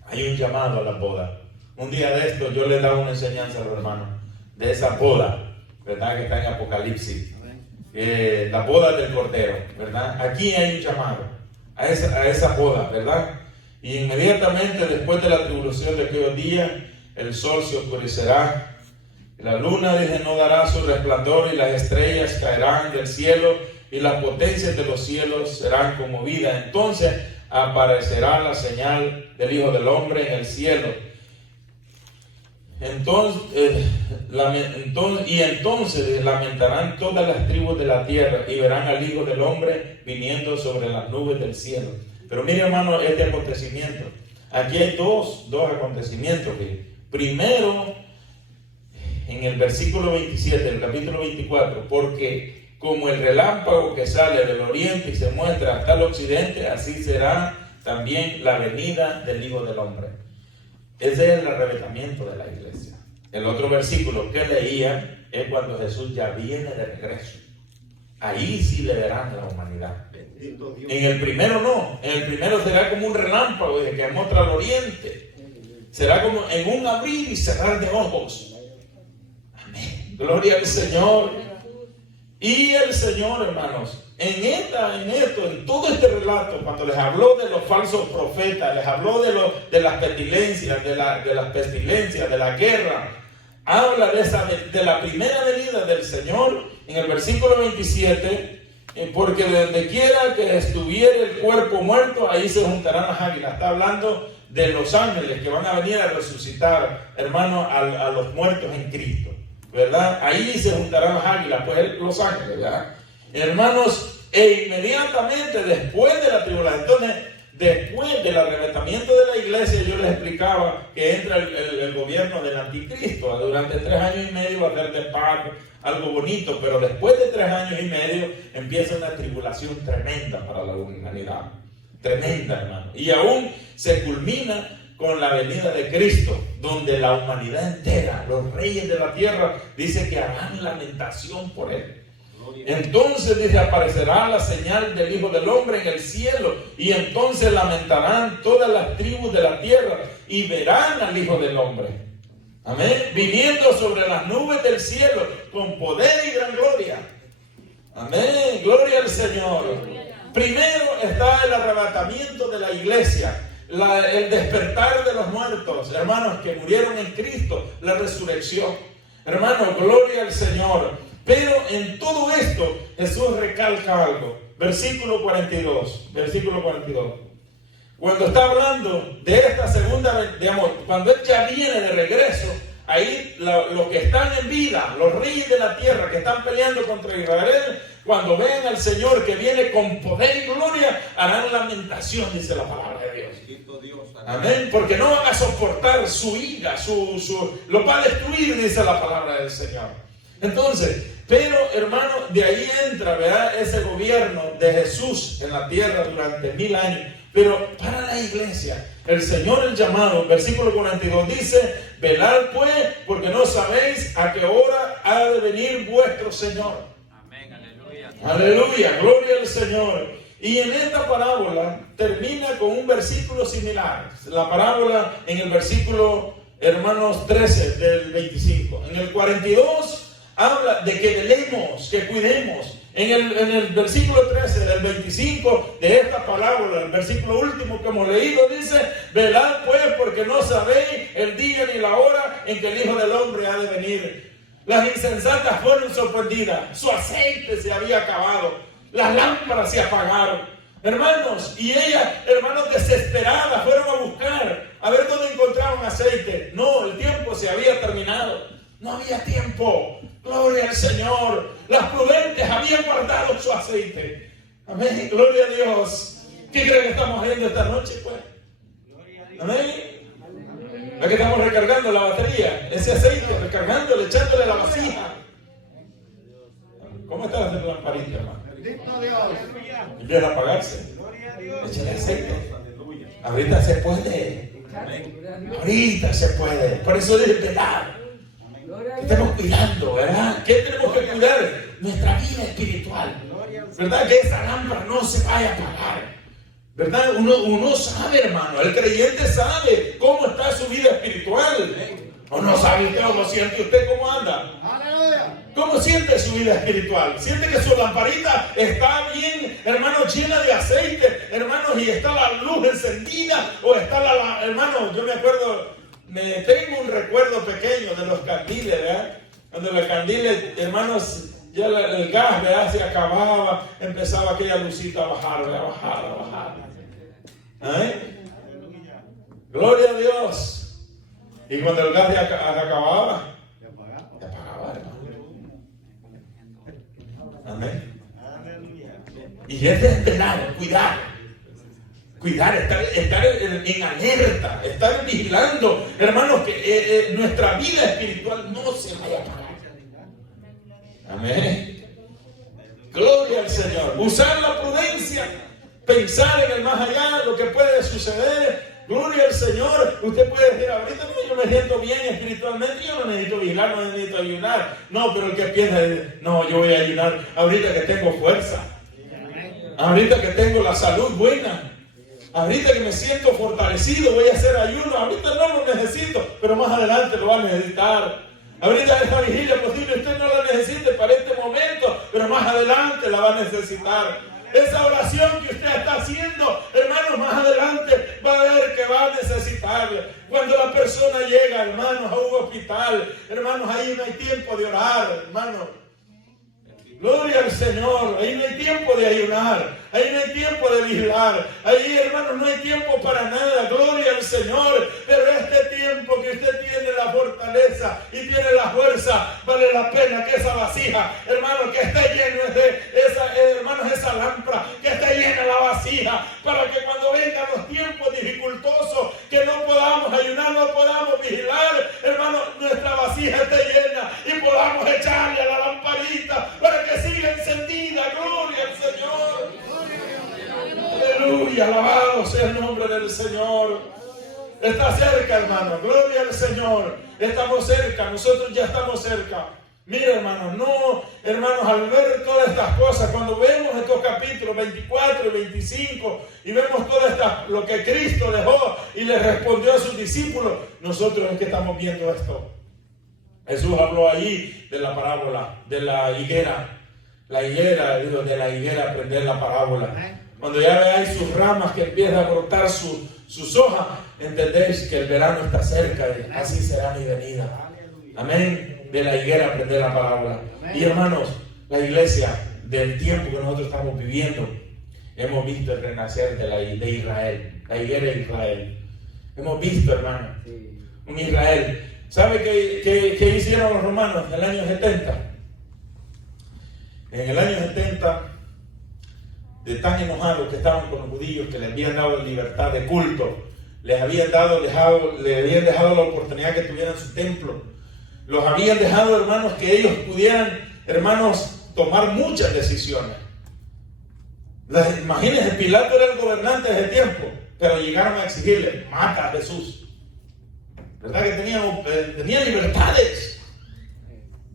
Hay un llamado a la boda. Un día de esto yo les daba una enseñanza a los hermanos de esa boda, ¿verdad? Que está en Apocalipsis. La boda del Cordero, ¿verdad? Aquí hay un llamado a esa boda, ¿verdad? Y inmediatamente después de la tribulación de aquellos días, el sol se oscurecerá, la luna, dice, no dará su resplandor, y las estrellas caerán del cielo, y las potencias de los cielos serán conmovidas. Entonces aparecerá la señal del Hijo del Hombre en el cielo. Entonces lamentarán todas las tribus de la tierra y verán al Hijo del Hombre viniendo sobre las nubes del cielo. Pero mire, hermano, este acontecimiento. Aquí hay dos acontecimientos. Primero, en el versículo 27 del capítulo 24, porque como el relámpago que sale del oriente y se muestra hasta el occidente, así será también la venida del Hijo del Hombre. Ese es el arrebatamiento de la iglesia. El otro versículo que leía es cuando Jesús ya viene de regreso. Ahí sí le verán la humanidad. En el primero no. En el primero será como un relámpago que muestra al oriente. Será como en un abrir y cerrar de ojos. Amén. Gloria al Señor. Y el Señor, hermanos, en todo este relato, cuando les habló de los falsos profetas, les habló de las pestilencias, de las pestilencias, de la guerra, habla de la primera venida del Señor en el versículo 27, porque donde quiera que estuviera el cuerpo muerto, ahí se juntarán las águilas. Está hablando de los ángeles que van a venir a resucitar, hermano, a los muertos en Cristo, ¿verdad? Ahí se juntarán las águilas, pues los ángeles, ¿verdad? Hermanos, inmediatamente después de la tribulación, entonces, después del arrebatamiento de la iglesia, yo les explicaba que entra el gobierno del anticristo. Durante 3 años y medio va a ser de paz, algo bonito, pero después de 3 años y medio empieza una tribulación tremenda para la humanidad. Tremenda, hermano. Y aún se culmina con la venida de Cristo, donde la humanidad entera, los reyes de la tierra, dice que harán lamentación por él. Entonces dice, aparecerá la señal del Hijo del Hombre en el cielo, y entonces lamentarán todas las tribus de la tierra y verán al Hijo del Hombre. Amén. Viniendo sobre las nubes del cielo con poder y gran gloria. Amén, gloria al Señor. Primero está el arrebatamiento de la iglesia, el despertar de los muertos, hermanos, que murieron en Cristo, la resurrección. Hermanos, gloria al Señor. Pero en todo esto Jesús recalca algo. Versículo 42. Cuando está hablando de esta segunda, digamos, cuando Él ya viene de regreso, ahí los que están en vida, los reyes de la tierra que están peleando contra Israel, cuando vean al Señor que viene con poder y gloria, harán lamentación, dice la palabra de Dios. Amén, porque no van a soportar su ira, lo va a destruir, dice la palabra del Señor. Entonces, pero hermano, de ahí entra, ¿verdad?, ese gobierno de Jesús en la tierra durante 1000 años. Pero para la iglesia, el Señor, el llamado, versículo 42 dice: velad pues, porque no sabéis a qué hora ha de venir vuestro Señor. Amén, aleluya. Aleluya, gloria al Señor. Y en esta parábola termina con un versículo similar. La parábola en el versículo, hermanos, 13 del 25. En el 42 habla de que velemos, que cuidemos. En el versículo 13 del 25 de esta parábola, el versículo último que hemos leído, dice: velad pues, porque no sabéis el día ni la hora en que el Hijo del Hombre ha de venir. Las insensatas fueron sorprendidas, su aceite se había acabado, las lámparas se apagaron, hermanos, y ellas, hermanos, desesperadas, fueron a buscar a ver dónde encontraban aceite. No, el tiempo se había terminado, no había tiempo. Gloria al Señor. Las prudentes habían guardado su aceite. Amén, gloria a Dios. ¿Qué creen que estamos haciendo esta noche, pues? Amén. ¿Es que estamos recargando la batería? Ese aceite, recargándole, echándole la vasija. ¿Cómo está la lamparita, hermano? Empieza a apagarse. Échale aceite. Ahorita se puede. Ahorita se puede. Por eso dije velar. Que estamos cuidando, ¿verdad? ¿Qué tenemos que cuidar? Nuestra vida espiritual. ¿Verdad? Que esa lámpara no se vaya a apagar. ¿Verdad? Uno sabe, hermano. El creyente sabe cómo está su vida espiritual. ¿O no sabe usted o no siente usted cómo anda? ¿Cómo siente su vida espiritual? ¿Siente que su lamparita está bien, hermano, llena de aceite, hermanos, y está la luz encendida? ¿O está hermano, yo me acuerdo, tengo un recuerdo pequeño de los candiles, ¿verdad? Cuando los candiles, hermanos, ya el gas, ¿verdad?, se acababa, empezaba aquella lucita a bajar, a bajar. ¿Eh? Gloria a Dios. Y cuando el gas se acababa, se apagaba, hermano. Amén. Y es de esperar, cuidar, estar en alerta, estar vigilando, hermanos, que nuestra vida espiritual no se vaya a apagar. Amén. Gloria al Señor. Usar la prudencia, pensar en el más allá, lo que puede suceder. Gloria al Señor. Usted puede decir: ahorita yo me siento bien espiritualmente, yo no necesito vigilar, no necesito ayunar. No, pero el que piensa, no, yo voy a ayunar ahorita que tengo fuerza, ahorita que tengo la salud buena, ahorita que me siento fortalecido, voy a hacer ayuno. Ahorita no lo necesito, pero más adelante lo va a necesitar. Ahorita esta vigilia posible usted no la necesite para este momento, pero más adelante la va a necesitar. Esa oración que usted está haciendo, hermanos, más adelante va a ver que va a necesitarla. Cuando la persona llega, hermanos, a un hospital, hermanos, ahí no hay tiempo de orar, hermanos. Gloria al Señor. Ahí no hay tiempo de ayunar, ahí no hay tiempo de vigilar, ahí, hermanos, no hay tiempo para nada. Gloria al Señor. Pero este tiempo que usted tiene la fortaleza y tiene la fuerza, vale la pena que esa vasija, hermanos, que esté llena de esa lámpara, que esté llena la vasija, para que cuando vengan los tiempos dificultosos, que no podamos ayunar, no podamos vigilar, hermanos, nuestra vasija esté llena y podamos echarle a la lamparita para que siga encendida. Gloria al Señor. Aleluya, alabado sea el nombre del Señor. Está cerca, hermano. Gloria al Señor. Estamos cerca, nosotros ya estamos cerca. Mira, hermanos, al ver todas estas cosas, cuando vemos estos capítulos 24 y 25 y vemos lo que Cristo dejó y le respondió a sus discípulos, nosotros es que estamos viendo esto. Jesús habló allí de la parábola de la higuera. La higuera, digo, de la higuera aprender la parábola. Cuando ya veáis sus ramas que empiezan a brotar sus hojas, entendéis que el verano está cerca y así será mi venida. Amén. De la higuera aprender la parábola. Y hermanos, la iglesia del tiempo que nosotros estamos viviendo, hemos visto el renacer de Israel, la higuera de Israel. Hemos visto, hermano, un Israel. ¿Sabe qué hicieron los romanos en el año 70? En el año 70, de tan enojados que estaban con los judíos, que les habían dado libertad de culto, les habían dejado la oportunidad que tuvieran su templo, los habían dejado, hermanos, que ellos pudieran, hermanos, tomar muchas decisiones. Imagínense, Pilato era el gobernante de ese tiempo, pero llegaron a exigirle: mata a Jesús. ¿Verdad que tenían libertades?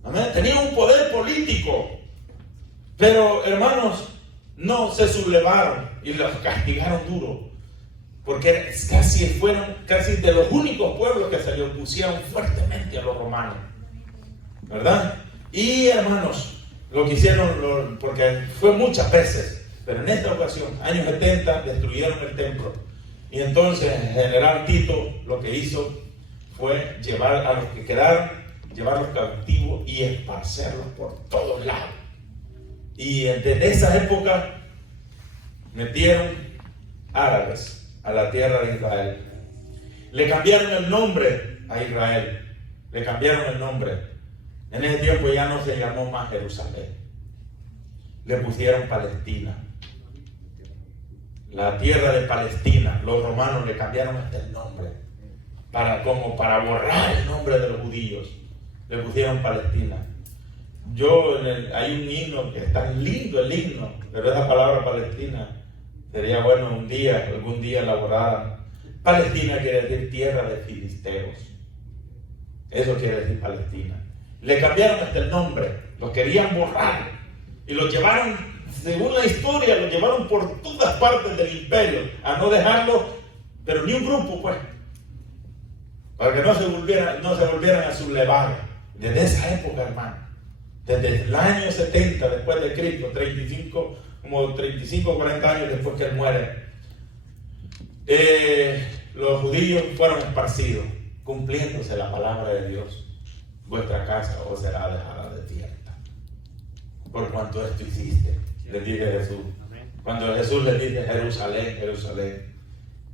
Amén. Tenían un poder político. Pero, hermanos, no se sublevaron y los castigaron duro. Porque fueron casi de los únicos pueblos que se le opusieron fuertemente a los romanos. ¿Verdad? Y, hermanos, lo que hicieron, porque fue muchas veces, pero en esta ocasión, años 70, destruyeron el templo. Y entonces el general Tito lo que hizo fue llevar a los que quedaron, llevarlos cautivos y esparcerlos por todos lados. Y desde esa época metieron árabes a la tierra de Israel. Le cambiaron el nombre a Israel. Le cambiaron el nombre. En ese tiempo ya no se llamó más Jerusalén. Le pusieron Palestina. La tierra de Palestina. Los romanos le cambiaron hasta el nombre. Para borrar el nombre de los judíos. Le pusieron Palestina. Hay un himno que es tan lindo, el himno, pero esa palabra Palestina sería bueno algún día elaborada. Palestina quiere decir tierra de filisteos. Eso quiere decir Palestina. Le cambiaron hasta el nombre, los querían borrar y los llevaron, según la historia, los llevaron por todas partes del imperio a no dejarlo, pero ni un grupo, pues, para que no se volvieran a sublevar. Desde esa época, hermano, desde el año 70 después de Cristo, 35 o 40 años después que él muere, los judíos fueron esparcidos, cumpliéndose la palabra de Dios. Vuestra casa os será dejada desierta. Por cuanto esto hiciste, le dice Jesús. Cuando Jesús le dice: Jerusalén, Jerusalén,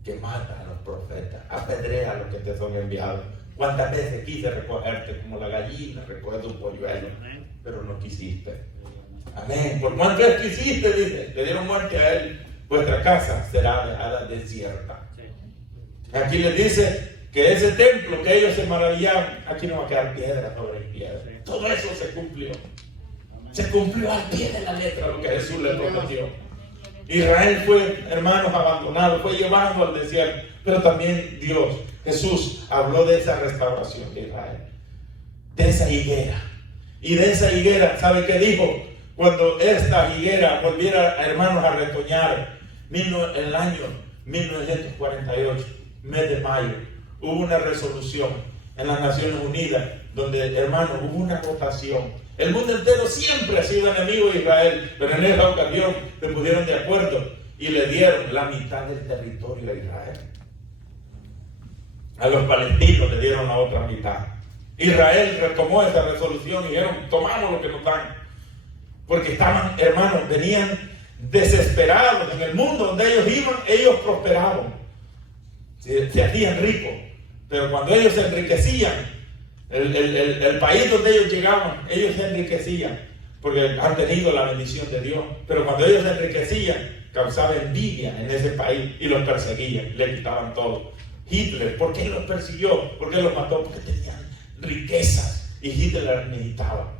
que mata a los profetas, apedrea a los que te son enviados. ¿Cuántas veces quise recogerte como la gallina recoge tu polluelo? Pero no quisiste. Amén. Por cuanto esto hiciste, dice, le dieron muerte a él. Vuestra casa será dejada desierta. Aquí les dice que ese templo que ellos se maravillaban, aquí no va a quedar piedra sobre piedra. Todo eso se cumplió. Se cumplió al pie de la letra lo que Jesús le prometió. Israel fue, hermanos, abandonado, fue llevado al desierto. Pero también Dios, Jesús, habló de esa restauración de Israel, de esa higuera. Y de esa higuera, ¿sabe qué dijo? Cuando esta higuera volviera, hermanos, a retoñar, en el año 1948, mes de mayo, hubo una resolución en las Naciones Unidas, donde, hermanos, hubo una votación. El mundo entero siempre ha sido enemigo de Israel, pero en esa ocasión se pusieron de acuerdo y le dieron la mitad del territorio a Israel. A los palestinos le dieron la otra mitad. Israel retomó esa resolución y dijeron: tomamos lo que nos dan. Porque estaban, hermanos, venían desesperados. En el mundo donde ellos iban, ellos prosperaban. Se hacían ricos. Pero cuando ellos se enriquecían, el país donde ellos llegaban, ellos se enriquecían. Porque han tenido la bendición de Dios. Pero cuando ellos se enriquecían, causaba envidia en ese país y los perseguían, le quitaban todo. Hitler, ¿por qué los persiguió? ¿Por qué los mató? Porque tenían riquezas y Hitler necesitaba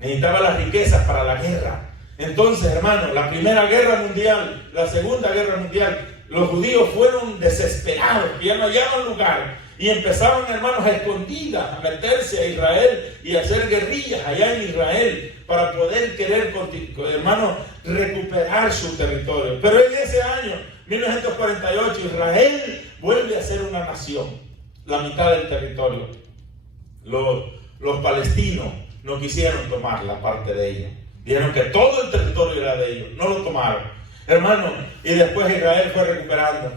las riquezas para la guerra. Entonces, hermanos, la Primera Guerra Mundial, la Segunda Guerra Mundial, los judíos fueron desesperados, ya no hallaban lugar y empezaron, hermanos, a escondidas a meterse a Israel y a hacer guerrillas allá en Israel para poder hermanos, recuperar su territorio. Pero en ese año 1948 Israel vuelve a ser una nación, la mitad del territorio. Los palestinos no quisieron tomar la parte de ellos. Dijeron que todo el territorio era de ellos, no lo tomaron. Hermano, y después Israel fue recuperando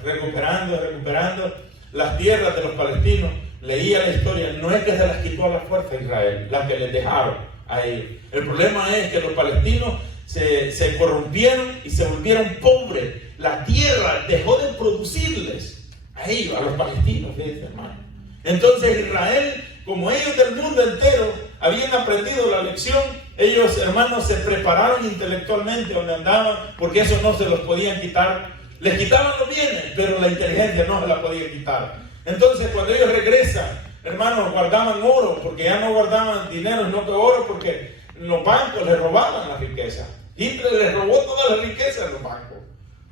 las tierras de los palestinos. Leía la historia, no es que se las quitó a la fuerza Israel, las que les dejaron a ellos. El problema es que los palestinos se corrompieron y se volvieron pobres. La tierra dejó de producirles a ellos, a los palestinos, ¿ves, hermano? Entonces Israel, como ellos del mundo entero habían aprendido la lección, ellos, hermanos, se prepararon intelectualmente donde andaban, porque eso no se los podían quitar. Les quitaban los bienes, pero la inteligencia no se la podían quitar. Entonces, cuando ellos regresan, hermanos, guardaban oro, porque ya no guardaban dinero, no que oro, porque los bancos les robaban la riqueza. Hitler les robó toda la riqueza en los bancos,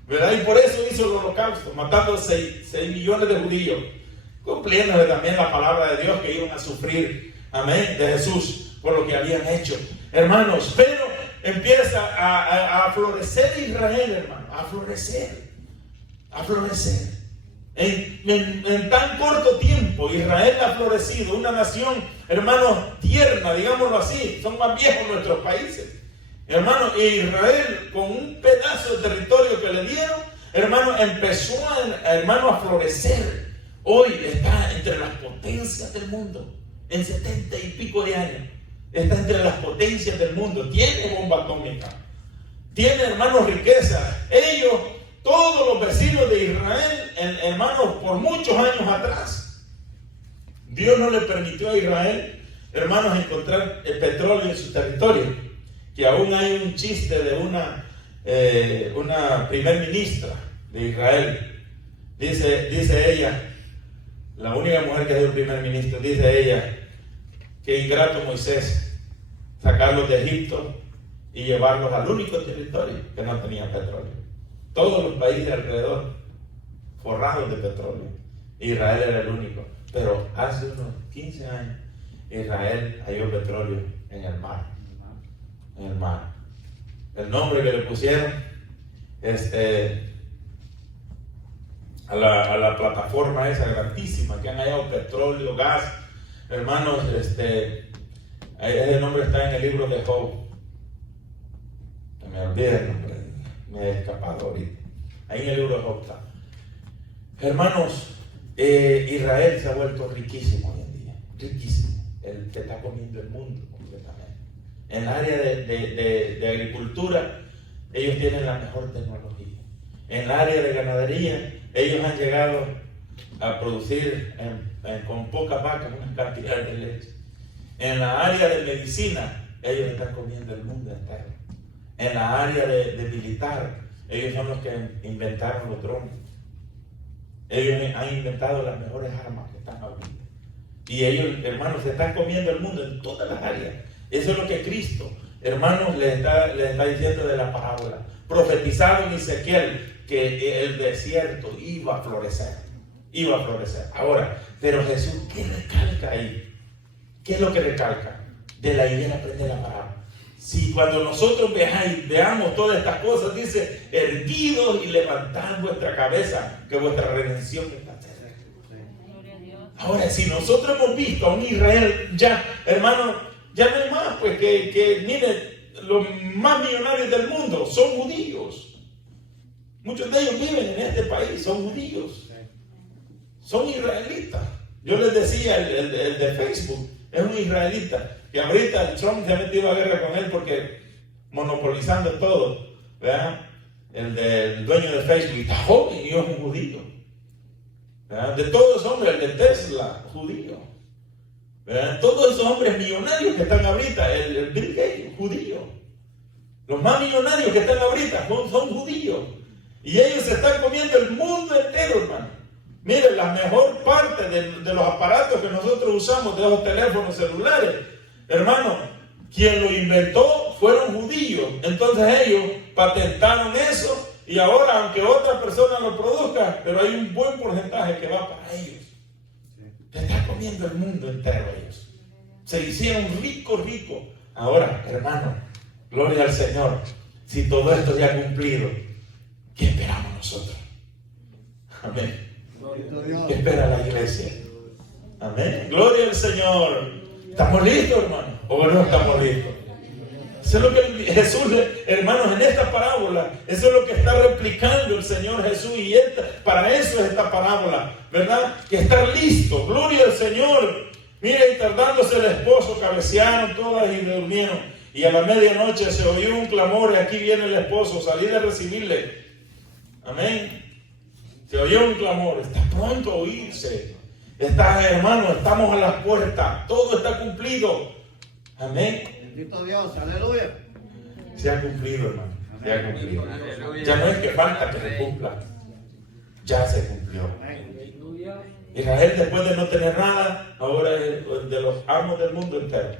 ¿verdad? Y por eso hizo el holocausto, matando 6 millones de judíos, cumpliéndole también la palabra de Dios que iban a sufrir, amén, de Jesús, por lo que habían hecho. Hermanos, pero empieza a florecer Israel, hermano, a florecer. En tan corto tiempo Israel ha florecido, una nación, hermanos, tierna, digámoslo así. Son más viejos nuestros países, hermanos. Israel, con un pedazo de territorio que le dieron, hermanos, empezó a florecer. Hoy está entre las potencias del mundo. En 70 y pico de años está entre las potencias del mundo. Tiene bomba atómica, tiene, hermanos, riqueza. Ellos, todos los vecinos de Israel, hermanos, por muchos años atrás, Dios no le permitió a Israel, hermanos, encontrar el petróleo en su territorio. Que aún hay un chiste de una primer ministra de Israel. Dice ella, la única mujer que es el primer ministro, dice ella, que ingrato Moisés, sacarlos de Egipto y llevarlos al único territorio que no tenía petróleo. Todos los países alrededor forrados de petróleo. Israel era el único. Pero hace unos 15 años Israel halló petróleo en el mar. En el mar. El nombre que le pusieron a la plataforma esa grandísima que han hallado petróleo, gas. Hermanos, ese nombre está en el libro de Job. Me olvidé el nombre. Me he escapado ahorita. Ahí en el libro de Job está. Hermanos, Israel se ha vuelto riquísimo hoy en día. Riquísimo. Él se está comiendo el mundo completamente. En el área de agricultura, ellos tienen la mejor tecnología. En el área de ganadería, ellos han llegado a producir con pocas vacas una cantidad de leche. En la área de medicina, ellos están comiendo el mundo entero. En la área de militar, ellos son los que inventaron los drones. Ellos han inventado las mejores armas que están ahorita. Y ellos, hermanos, se están comiendo el mundo en todas las áreas. Eso es lo que Cristo, hermanos, les está diciendo de la parábola. Profetizado en Ezequiel que el desierto iba a florecer. Iba a florecer. Ahora, pero Jesús, ¿qué recalca ahí? ¿Qué es lo que recalca? De la higuera aprende la parábola. Si cuando nosotros veamos todas estas cosas, dice, erguidos y levantad vuestra cabeza, que vuestra redención está cerca. Ahora, si nosotros hemos visto a un Israel ya, hermano, ya no hay más, pues que miren, los más millonarios del mundo son judíos. Muchos de ellos viven en este país, son judíos. Son israelitas. Yo les decía, el de Facebook, es un israelita. Que ahorita el Trump se ha metido a guerra con él porque monopolizando todo, ¿verdad? El dueño de Facebook está joven y es un judío, ¿verdad? De todos los hombres, el de Tesla, judío, ¿verdad? Todos esos hombres millonarios que están ahorita, el Bill Gates, judío. Los más millonarios que están ahorita son judíos. Y ellos se están comiendo el mundo entero, hermano. Miren, la mejor parte de los aparatos que nosotros usamos, de los teléfonos celulares, hermano, quien lo inventó fueron judíos. Entonces ellos patentaron eso y ahora, aunque otra persona lo produzca, pero hay un buen porcentaje que va para ellos. Se está comiendo el mundo entero ellos. Se hicieron ricos. Ahora, hermano, gloria al Señor. Si todo esto ya ha cumplido, ¿qué esperamos nosotros? Amén. ¿Qué espera la iglesia? Amén. Gloria al Señor. ¿Estamos listos, hermano? ¿O no estamos listos? Eso es lo que Jesús, hermanos, en esta parábola, eso es lo que está replicando el Señor Jesús. Y para eso es esta parábola, ¿verdad? Que estar listo, gloria al Señor. Mire, y tardándose el esposo, cabecearon todas y durmieron. Y a la medianoche se oyó un clamor, y aquí viene el esposo, salid a recibirle. Amén. Se oyó un clamor, está pronto a oírse. Hermano, estamos a las puertas, todo está cumplido. Amén. Bendito Dios, aleluya. Se ha cumplido, hermano. Se ha cumplido. Aleluya. Ya no es que falta que se cumpla. Ya se cumplió. Aleluya. Israel, después de no tener nada, ahora es de los amos del mundo entero.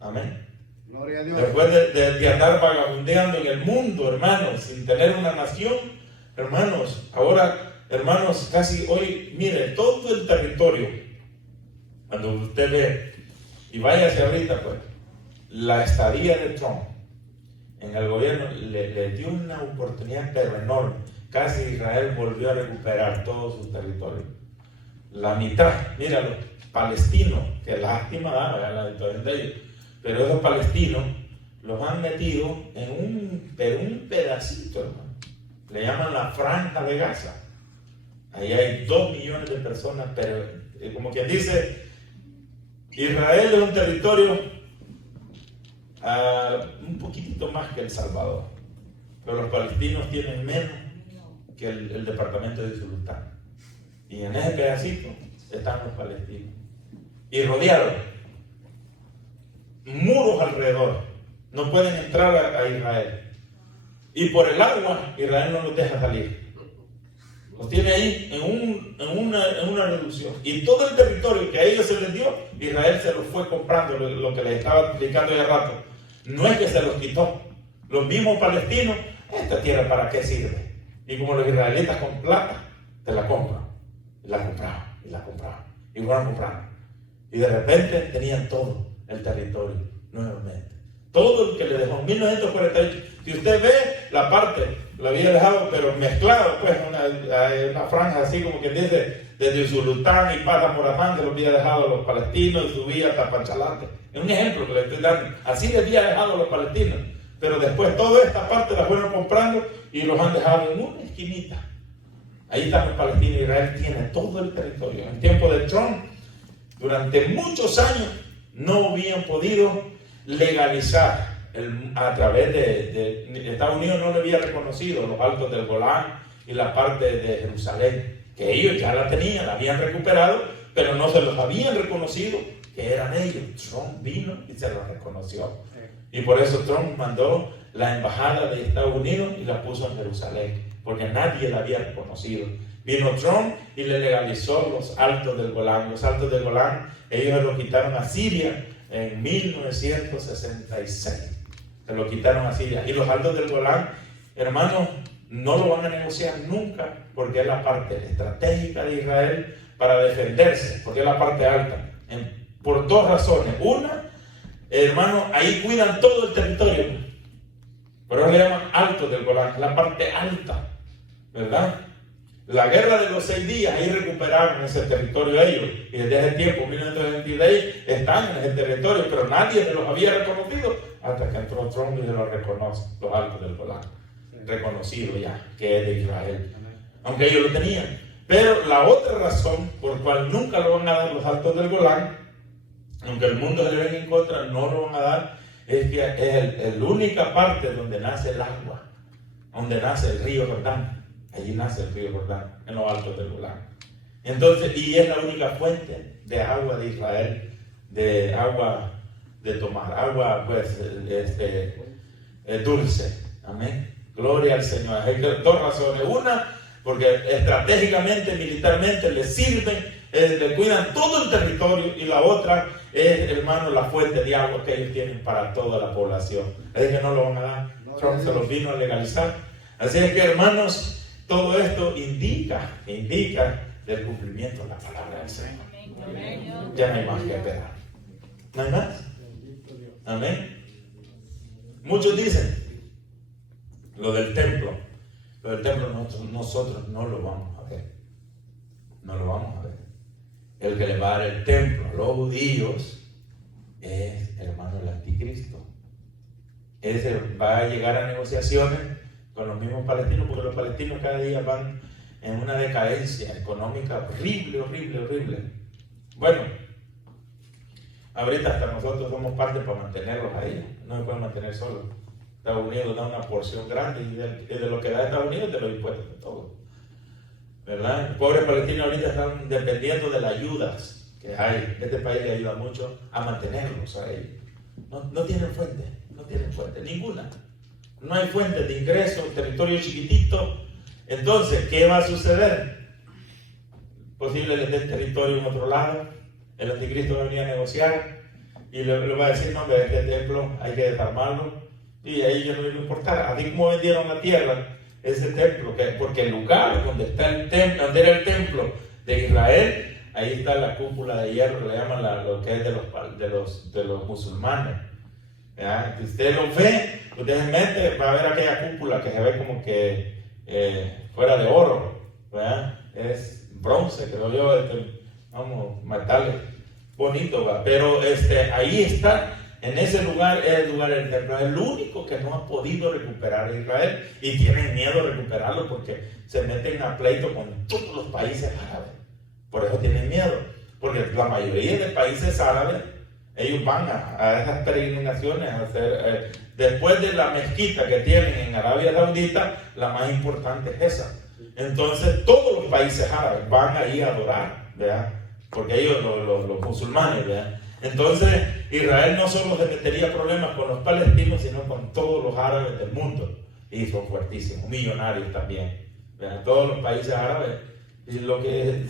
Amén. Gloria a Dios. Después de andar vagabundeando en el mundo, hermanos, sin tener una nación, hermanos, ahora, hermanos, casi hoy, mire, todo el territorio, cuando usted ve, y váyase ahorita, pues, la estadía de Trump en el gobierno le dio una oportunidad pero enorme. Casi Israel volvió a recuperar todo su territorio. La mitad, mira, los palestinos, que lástima da la situación de ellos, pero esos palestinos los han metido en un pedacito, hermano. Le llaman la Franja de Gaza. Ahí hay 2 millones de personas, pero como quien dice, Israel es un territorio un poquitito más que El Salvador, pero los palestinos tienen menos que el departamento de Zulután. Y en ese pedacito están los palestinos. Y rodeados, muros alrededor, no pueden entrar a Israel. Y por el agua, Israel no los deja salir. Los tiene ahí en una reducción. Y todo el territorio que a ellos se les dio, Israel se los fue comprando, lo que les estaba explicando ya rato. No es que se los quitó. Los mismos palestinos, esta tierra ¿para qué sirve? Y como los israelitas con plata, te la compran. Y la compraban, y la compraban. Y fueron comprando. Y de repente tenían todo el territorio nuevamente. Todo el que le dejó en 1948. Si usted ve la parte, lo había dejado, pero mezclado, pues, una franja así como que dice, desde Zulután y pasa por Amán, que lo había dejado a los palestinos y subía hasta Panchalate. Es un ejemplo que le estoy dando. Así le había dejado a los palestinos. Pero después toda esta parte la fueron comprando y los han dejado en una esquinita. Ahí están los palestinos. Israel tiene todo el territorio. En tiempo de Trump, durante muchos años, no habían podido legalizar a través de Estados Unidos. No le había reconocido los altos del Golán y la parte de Jerusalén, que ellos ya la tenían, la habían recuperado, pero no se los habían reconocido que eran ellos. Trump vino y se los reconoció. Y por eso Trump mandó la embajada de Estados Unidos y la puso en Jerusalén, porque nadie la había reconocido. Vino Trump y le legalizó los altos del Golán. Los altos del Golán, ellos lo quitaron a Siria en 1966. Se lo quitaron a Siria. Y los altos del Golán, hermanos, no lo van a negociar nunca, porque es la parte estratégica de Israel para defenderse, porque es la parte alta. Por 2 razones. Una, hermanos, ahí cuidan todo el territorio. Por eso le llaman altos del Golán, la parte alta, ¿verdad? La guerra de los 6 días, ahí recuperaron ese territorio ellos. Y desde ese tiempo, 1926, están en ese territorio, pero nadie se los había reconocido hasta que entró Trump y se los reconoce, los altos del Golán. Reconocido ya, que es de Israel. Aunque ellos lo tenían. Pero la otra razón por cual nunca lo van a dar los altos del Golán, aunque el mundo se le venga en contra, no lo van a dar, es que es la única parte donde nace el agua, donde nace el río Jordán. Allí nace el río Jordán, en los altos del Golán. Entonces, y es la única fuente de agua de Israel, de agua de tomar, agua pues dulce. Amén. Gloria al Señor. Hay 2 razones. Una, porque estratégicamente, militarmente les sirven, le cuidan todo el territorio. Y la otra es, hermano, la fuente de agua que ellos tienen para toda la población. Es que no lo van a dar. Trump se los vino a legalizar. Así es que, hermanos, todo esto indica del cumplimiento de la palabra del Señor. Ya no hay más que esperar. ¿No hay más? Amén. Muchos dicen lo del templo. Lo del templo nosotros no lo vamos a ver. No lo vamos a ver. El que le va a dar el templo a los judíos es, hermano, el anticristo. va a llegar a negociaciones con los mismos palestinos, porque los palestinos cada día van en una decadencia económica horrible. Bueno, ahorita hasta nosotros somos parte para mantenerlos ahí, no se pueden mantener solos. Estados Unidos da una porción grande y de lo que da Estados Unidos de los impuestos de todo, ¿verdad? Los pobres palestinos ahorita están dependiendo de las ayudas que hay. Este país le ayuda mucho a mantenerlos a ellos. No tienen fuente, ninguna. No hay fuente de ingresos, territorio chiquitito. Entonces, ¿qué va a suceder? Posible les den territorio en otro lado. El anticristo va a venir a negociar y le va a decir: no, este templo hay que desarmarlo, y a ellos no les va a importar. Así como vendieron la tierra, ese templo, porque el lugar donde está el templo, donde era el templo de Israel, ahí está la cúpula de hierro, le llaman lo que es de los musulmanes. ¿Ya? Si usted lo ve, usted se mete, va a ver aquella cúpula que se ve como que fuera de oro, ¿verdad? Es bronce, creo yo, metales bonito, ¿verdad? Pero ahí está, en ese lugar es el lugar del templo. Es el único que no ha podido recuperar a Israel, y tienen miedo de recuperarlo porque se meten a pleito con todos los países árabes. Por eso tienen miedo, porque la mayoría de países árabes, ellos van a esas peregrinaciones a hacer, después de la mezquita que tienen en Arabia Saudita, la más importante es esa. Entonces todos los países árabes van ahí a adorar, ¿verdad? Porque ellos, los musulmanes, ¿verdad? Entonces Israel no solo se metería problemas con los palestinos, sino con todos los árabes del mundo, y son fuertísimos, millonarios también, ¿verdad? Todos los países árabes, y lo que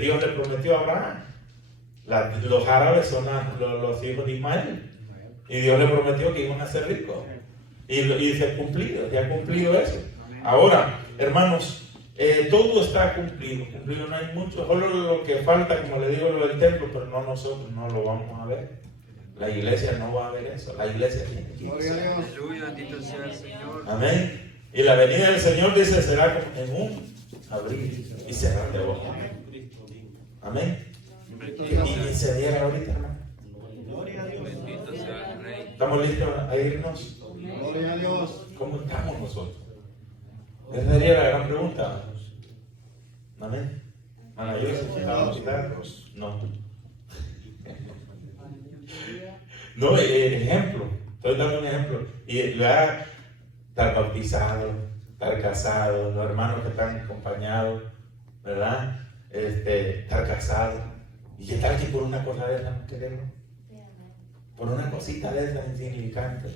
Dios le prometió a Abraham. Los árabes son los hijos de Ismael, y Dios le prometió que iban a ser ricos, y se ha cumplido eso. Ahora, hermanos, todo está cumplido, no hay mucho, solo lo que falta, como le digo, lo del templo, pero no, nosotros no lo vamos a ver. La iglesia no va a ver eso, la iglesia tiene que irse. Aleluya, bendito sea el Señor. Amén. Y la venida del Señor, dice, será como en un abrir y cerrar de ojos. Amén. Y se diera ahorita, hermano. Bendito sea el Rey. ¿Estamos listos a irnos? Gloria a Dios. ¿Cómo estamos nosotros? Esa sería la gran pregunta. Amén. Ana, yo necesitamos quitarnos. No. No, ejemplo. Estoy dando un ejemplo. Y ya estar bautizado, estar casado, los hermanos que están acompañados, ¿verdad? Estar casados. ¿Y qué tal que por una cosa de esa no queremos? Por una cosita de esa insignificante.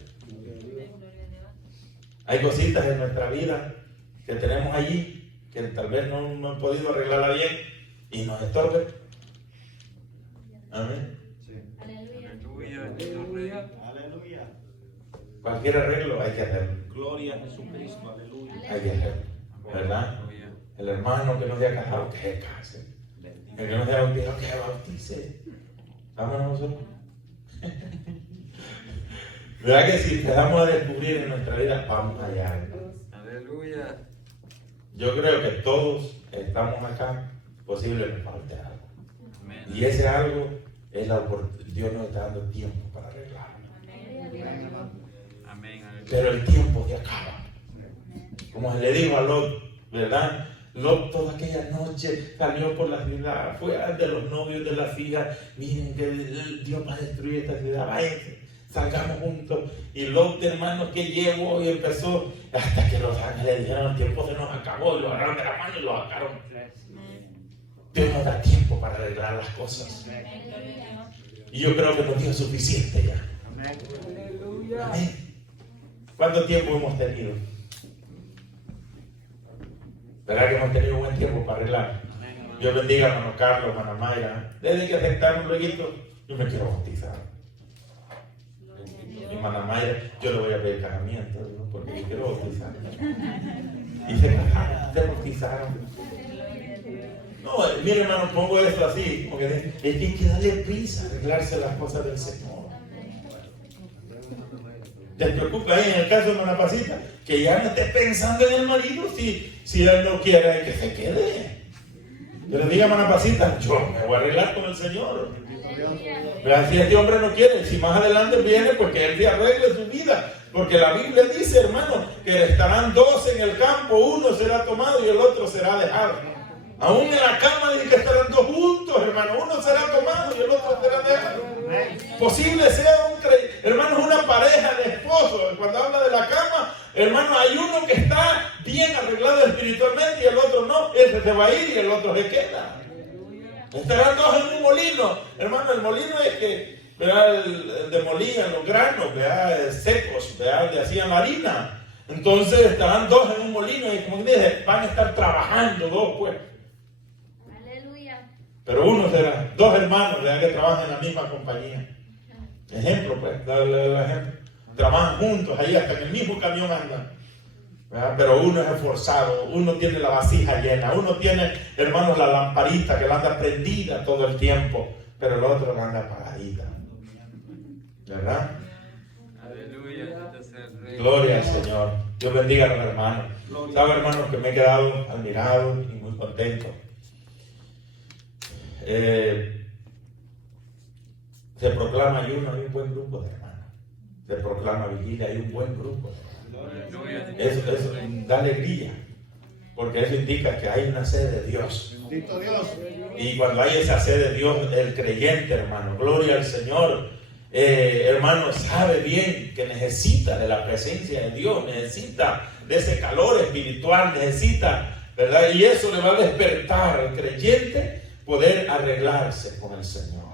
Hay cositas en nuestra vida que tenemos allí, que tal vez no hemos podido arreglarla bien y nos estorbe. Amén. Aleluya, bendito Rey. Aleluya. Cualquier arreglo hay que hacerlo. Gloria a Jesucristo, aleluya. Hay que hacerlo, ¿verdad? Aleluya. El hermano que no se ha casado, que se case. El que no se ha bautizado, que se bautice. Vámonos nosotros. ¿Verdad que si empezamos a descubrir en nuestra vida, vamos allá? Aleluya. Yo creo que todos estamos acá, posible nos falte algo. Amén. Y ese algo es la oportunidad. Dios nos está dando tiempo para arreglarlo. Amén. Aleluya. Pero el tiempo se acaba. Como se le dijo a Lot, ¿verdad? Lot toda aquella noche salió por la ciudad, fue ante los novios de las hijas. Miren que Dios va a destruir esta ciudad, váyanse, salgamos juntos. Y Lot, hermano, que llevó y empezó, hasta que los ángeles dijeron: el tiempo se nos acabó, y lo agarraron de la mano y lo sacaron. Dios nos da tiempo para arreglar las cosas. Y yo creo que nos dio suficiente ya. Amén. ¿Cuánto tiempo hemos tenido? ¿Verdad que hemos tenido buen tiempo para arreglar? Dios bendiga a hermano Carlos, hermana Mayra. Desde que aceptaron un luego, yo me quiero bautizar. Mi hermana Mayra, yo le voy a pedir casamiento, ¿no? Porque yo quiero bautizar. Y se casaron, se bautizaron. No, mire, hermano, pongo esto así, porque es que hay que darle prisa a arreglarse las cosas del Señor. Te preocupa ahí en el caso de una pasita, que ya no esté pensando en el marido si él no quiere que se quede. Pero diga, hermana Pasita, yo me voy a arreglar con el Señor. Pero si este hombre no quiere, si más adelante viene, porque él se arregle su vida. Porque la Biblia dice, hermano, que estarán dos en el campo, uno será tomado y el otro será dejado. Aún en la cama dice que estarán dos juntos, hermano, uno será tomado y el otro será dejado. Posible sea hermano, una pareja de esposos. Cuando habla de la cama, hermano, hay uno que está bien arreglado espiritualmente y el otro no. Ese se va a ir y el otro se queda. Estarán dos en un molino. Hermano, el molino es que, ¿verdad? Demolían los granos, ¿verdad? Secos, ¿verdad? Le hacían harina. Entonces estarán dos en un molino y como dije, van a estar trabajando dos, pues. Aleluya. Pero uno será, dos hermanos, ¿verdad? Que trabajan en la misma compañía. Ejemplo, pues, darle el ejemplo. Trabajan juntos ahí, hasta en el mismo camión andan. ¿Verdad? Pero uno es esforzado, uno tiene la vasija llena, uno tiene, hermanos, la lamparita que la anda prendida todo el tiempo, pero el otro la anda apagadita. ¿Verdad? Aleluya, bendito sea el Rey. Gloria al Señor. Dios bendiga a los hermanos. ¿Sabe, hermanos, que me he quedado admirado y muy contento? Se proclama ayuno, hay un buen grupo de hermanos. Se proclama vigilia, hay un buen grupo de hermanos. Eso da alegría, porque eso indica que hay una sed de Dios. Bendito Dios. Y cuando hay esa sed de Dios, el creyente, hermano, gloria al Señor, hermano, sabe bien que necesita de la presencia de Dios, necesita de ese calor espiritual, necesita, ¿verdad? Y eso le va a despertar al creyente poder arreglarse con el Señor.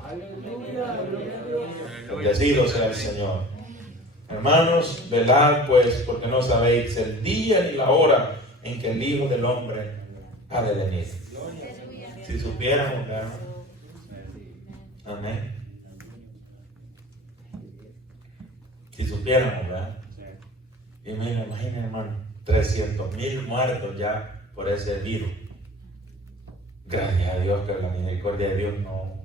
Bendecido sea el Señor. Hermanos, velad pues, porque no sabéis el día ni la hora en que el Hijo del Hombre ha de venir. Si supiéramos, ¿verdad? Amén. Si supiéramos, ¿verdad? Imaginen, hermano, 300,000 muertos ya por ese virus. Gracias a Dios que la misericordia de Dios no,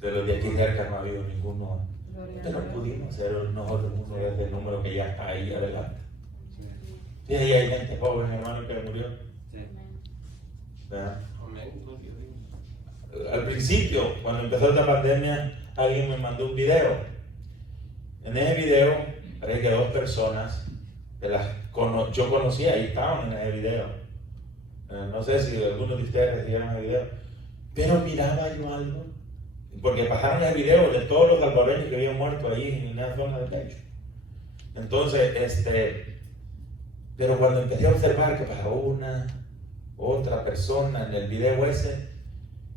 de los de aquí cerca no ha habido ninguno. Pero pudimos ser nosotros uno de ese número que ya está ahí adelante. Y ahí hay gente joven, hermano, que murió. ¿Verdad? Al principio, cuando empezó esta pandemia, alguien me mandó un video. En ese video, parece que dos personas yo conocía y estaban en ese video. No sé si algunos de ustedes recibieron ese video, pero miraba yo algo, porque pasaron el video de todos los salvadoreños que habían muerto ahí en esa zona del pecho. Entonces, pero cuando empecé a observar que pasó otra persona en el video ese,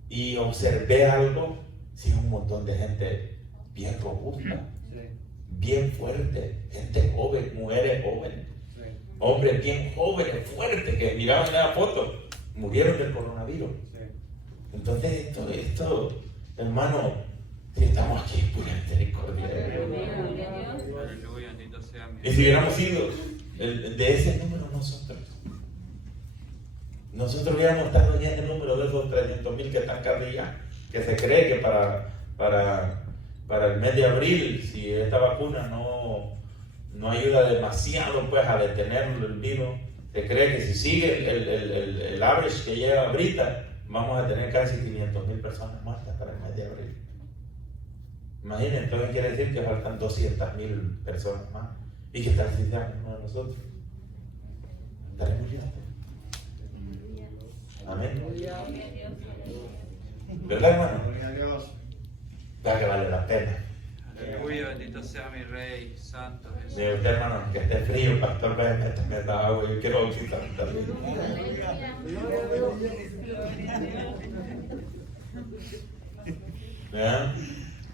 y observé algo, sí, un montón de gente bien robusta, bien fuerte, gente joven, mujeres jóvenes, hombres bien jóvenes, fuertes, que miraban la foto, murieron del coronavirus. Entonces, esto, hermano, si estamos aquí, pura misericordia. Aleluya, bendito sea mi Y si hubiéramos sido de ese número nosotros hubiéramos estado en ese número de esos 300,000 que están casi ya, que se cree que para el mes de abril, si esta vacuna no ayuda demasiado pues a detener el virus, se cree que si sigue el average que llega ahorita, vamos a tener casi 500,000 personas muertas para el mes de abril. Imaginen, entonces quiere decir que faltan 200,000 personas más. ¿Y qué tal si sean uno de nosotros? Estaremos ya. Amén. ¿Verdad, hermano? Gloria a Dios. Ya que vale la pena. Aleluya, bendito sea mi Rey, Santo Jesús. Mire usted, hermano, que esté frío, pastor, me da agua, yo quiero bautizar también. ¿Verdad?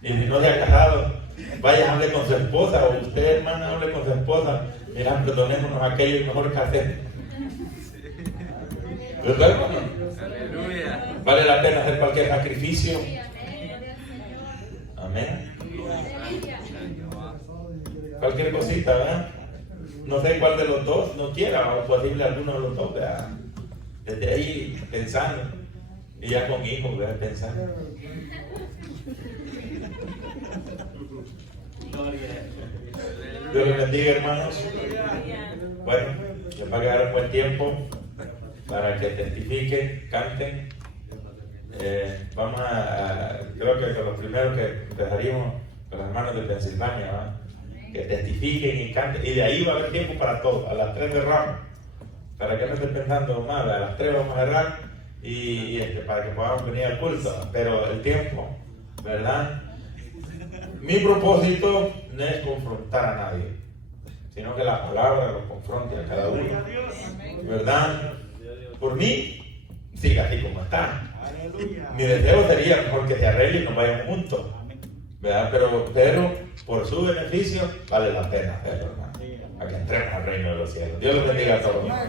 Y si no se ha casado, vaya, hable con su esposa, o usted, hermano, hable con su esposa. Mira, perdonémonos aquello y mejor casemos. ¿Verdad, hermano? Aleluya. Vale la pena hacer cualquier sacrificio. Amén. Cualquier cosita, ¿verdad? No sé cuál de los dos no quiera, o posible alguno de los dos, ¿verdad? Desde ahí pensando, y ya con hijos, ¿verdad? Pensando. Dios les bendiga, hermanos. Bueno, les va a quedar un buen tiempo para que testifiquen, canten Creo que con los primeros que empezaríamos con los hermanos de Pensilvania, ¿verdad? Que testifiquen y canten, y de ahí va a haber tiempo para todo. A las 3 cerramos, para que no estén pensando mal, a las 3 vamos a cerrar para que podamos venir al culto, pero el tiempo, ¿verdad? Mi propósito no es confrontar a nadie, sino que la palabra los confronte a cada uno, ¿verdad? Por mí, siga así como está. Mi deseo sería mejor que se arregle y nos vayamos juntos, ¿verdad? Pero por su beneficio vale la pena hacerlo, hermano, para que entremos al reino de los cielos. Dios los bendiga a todos.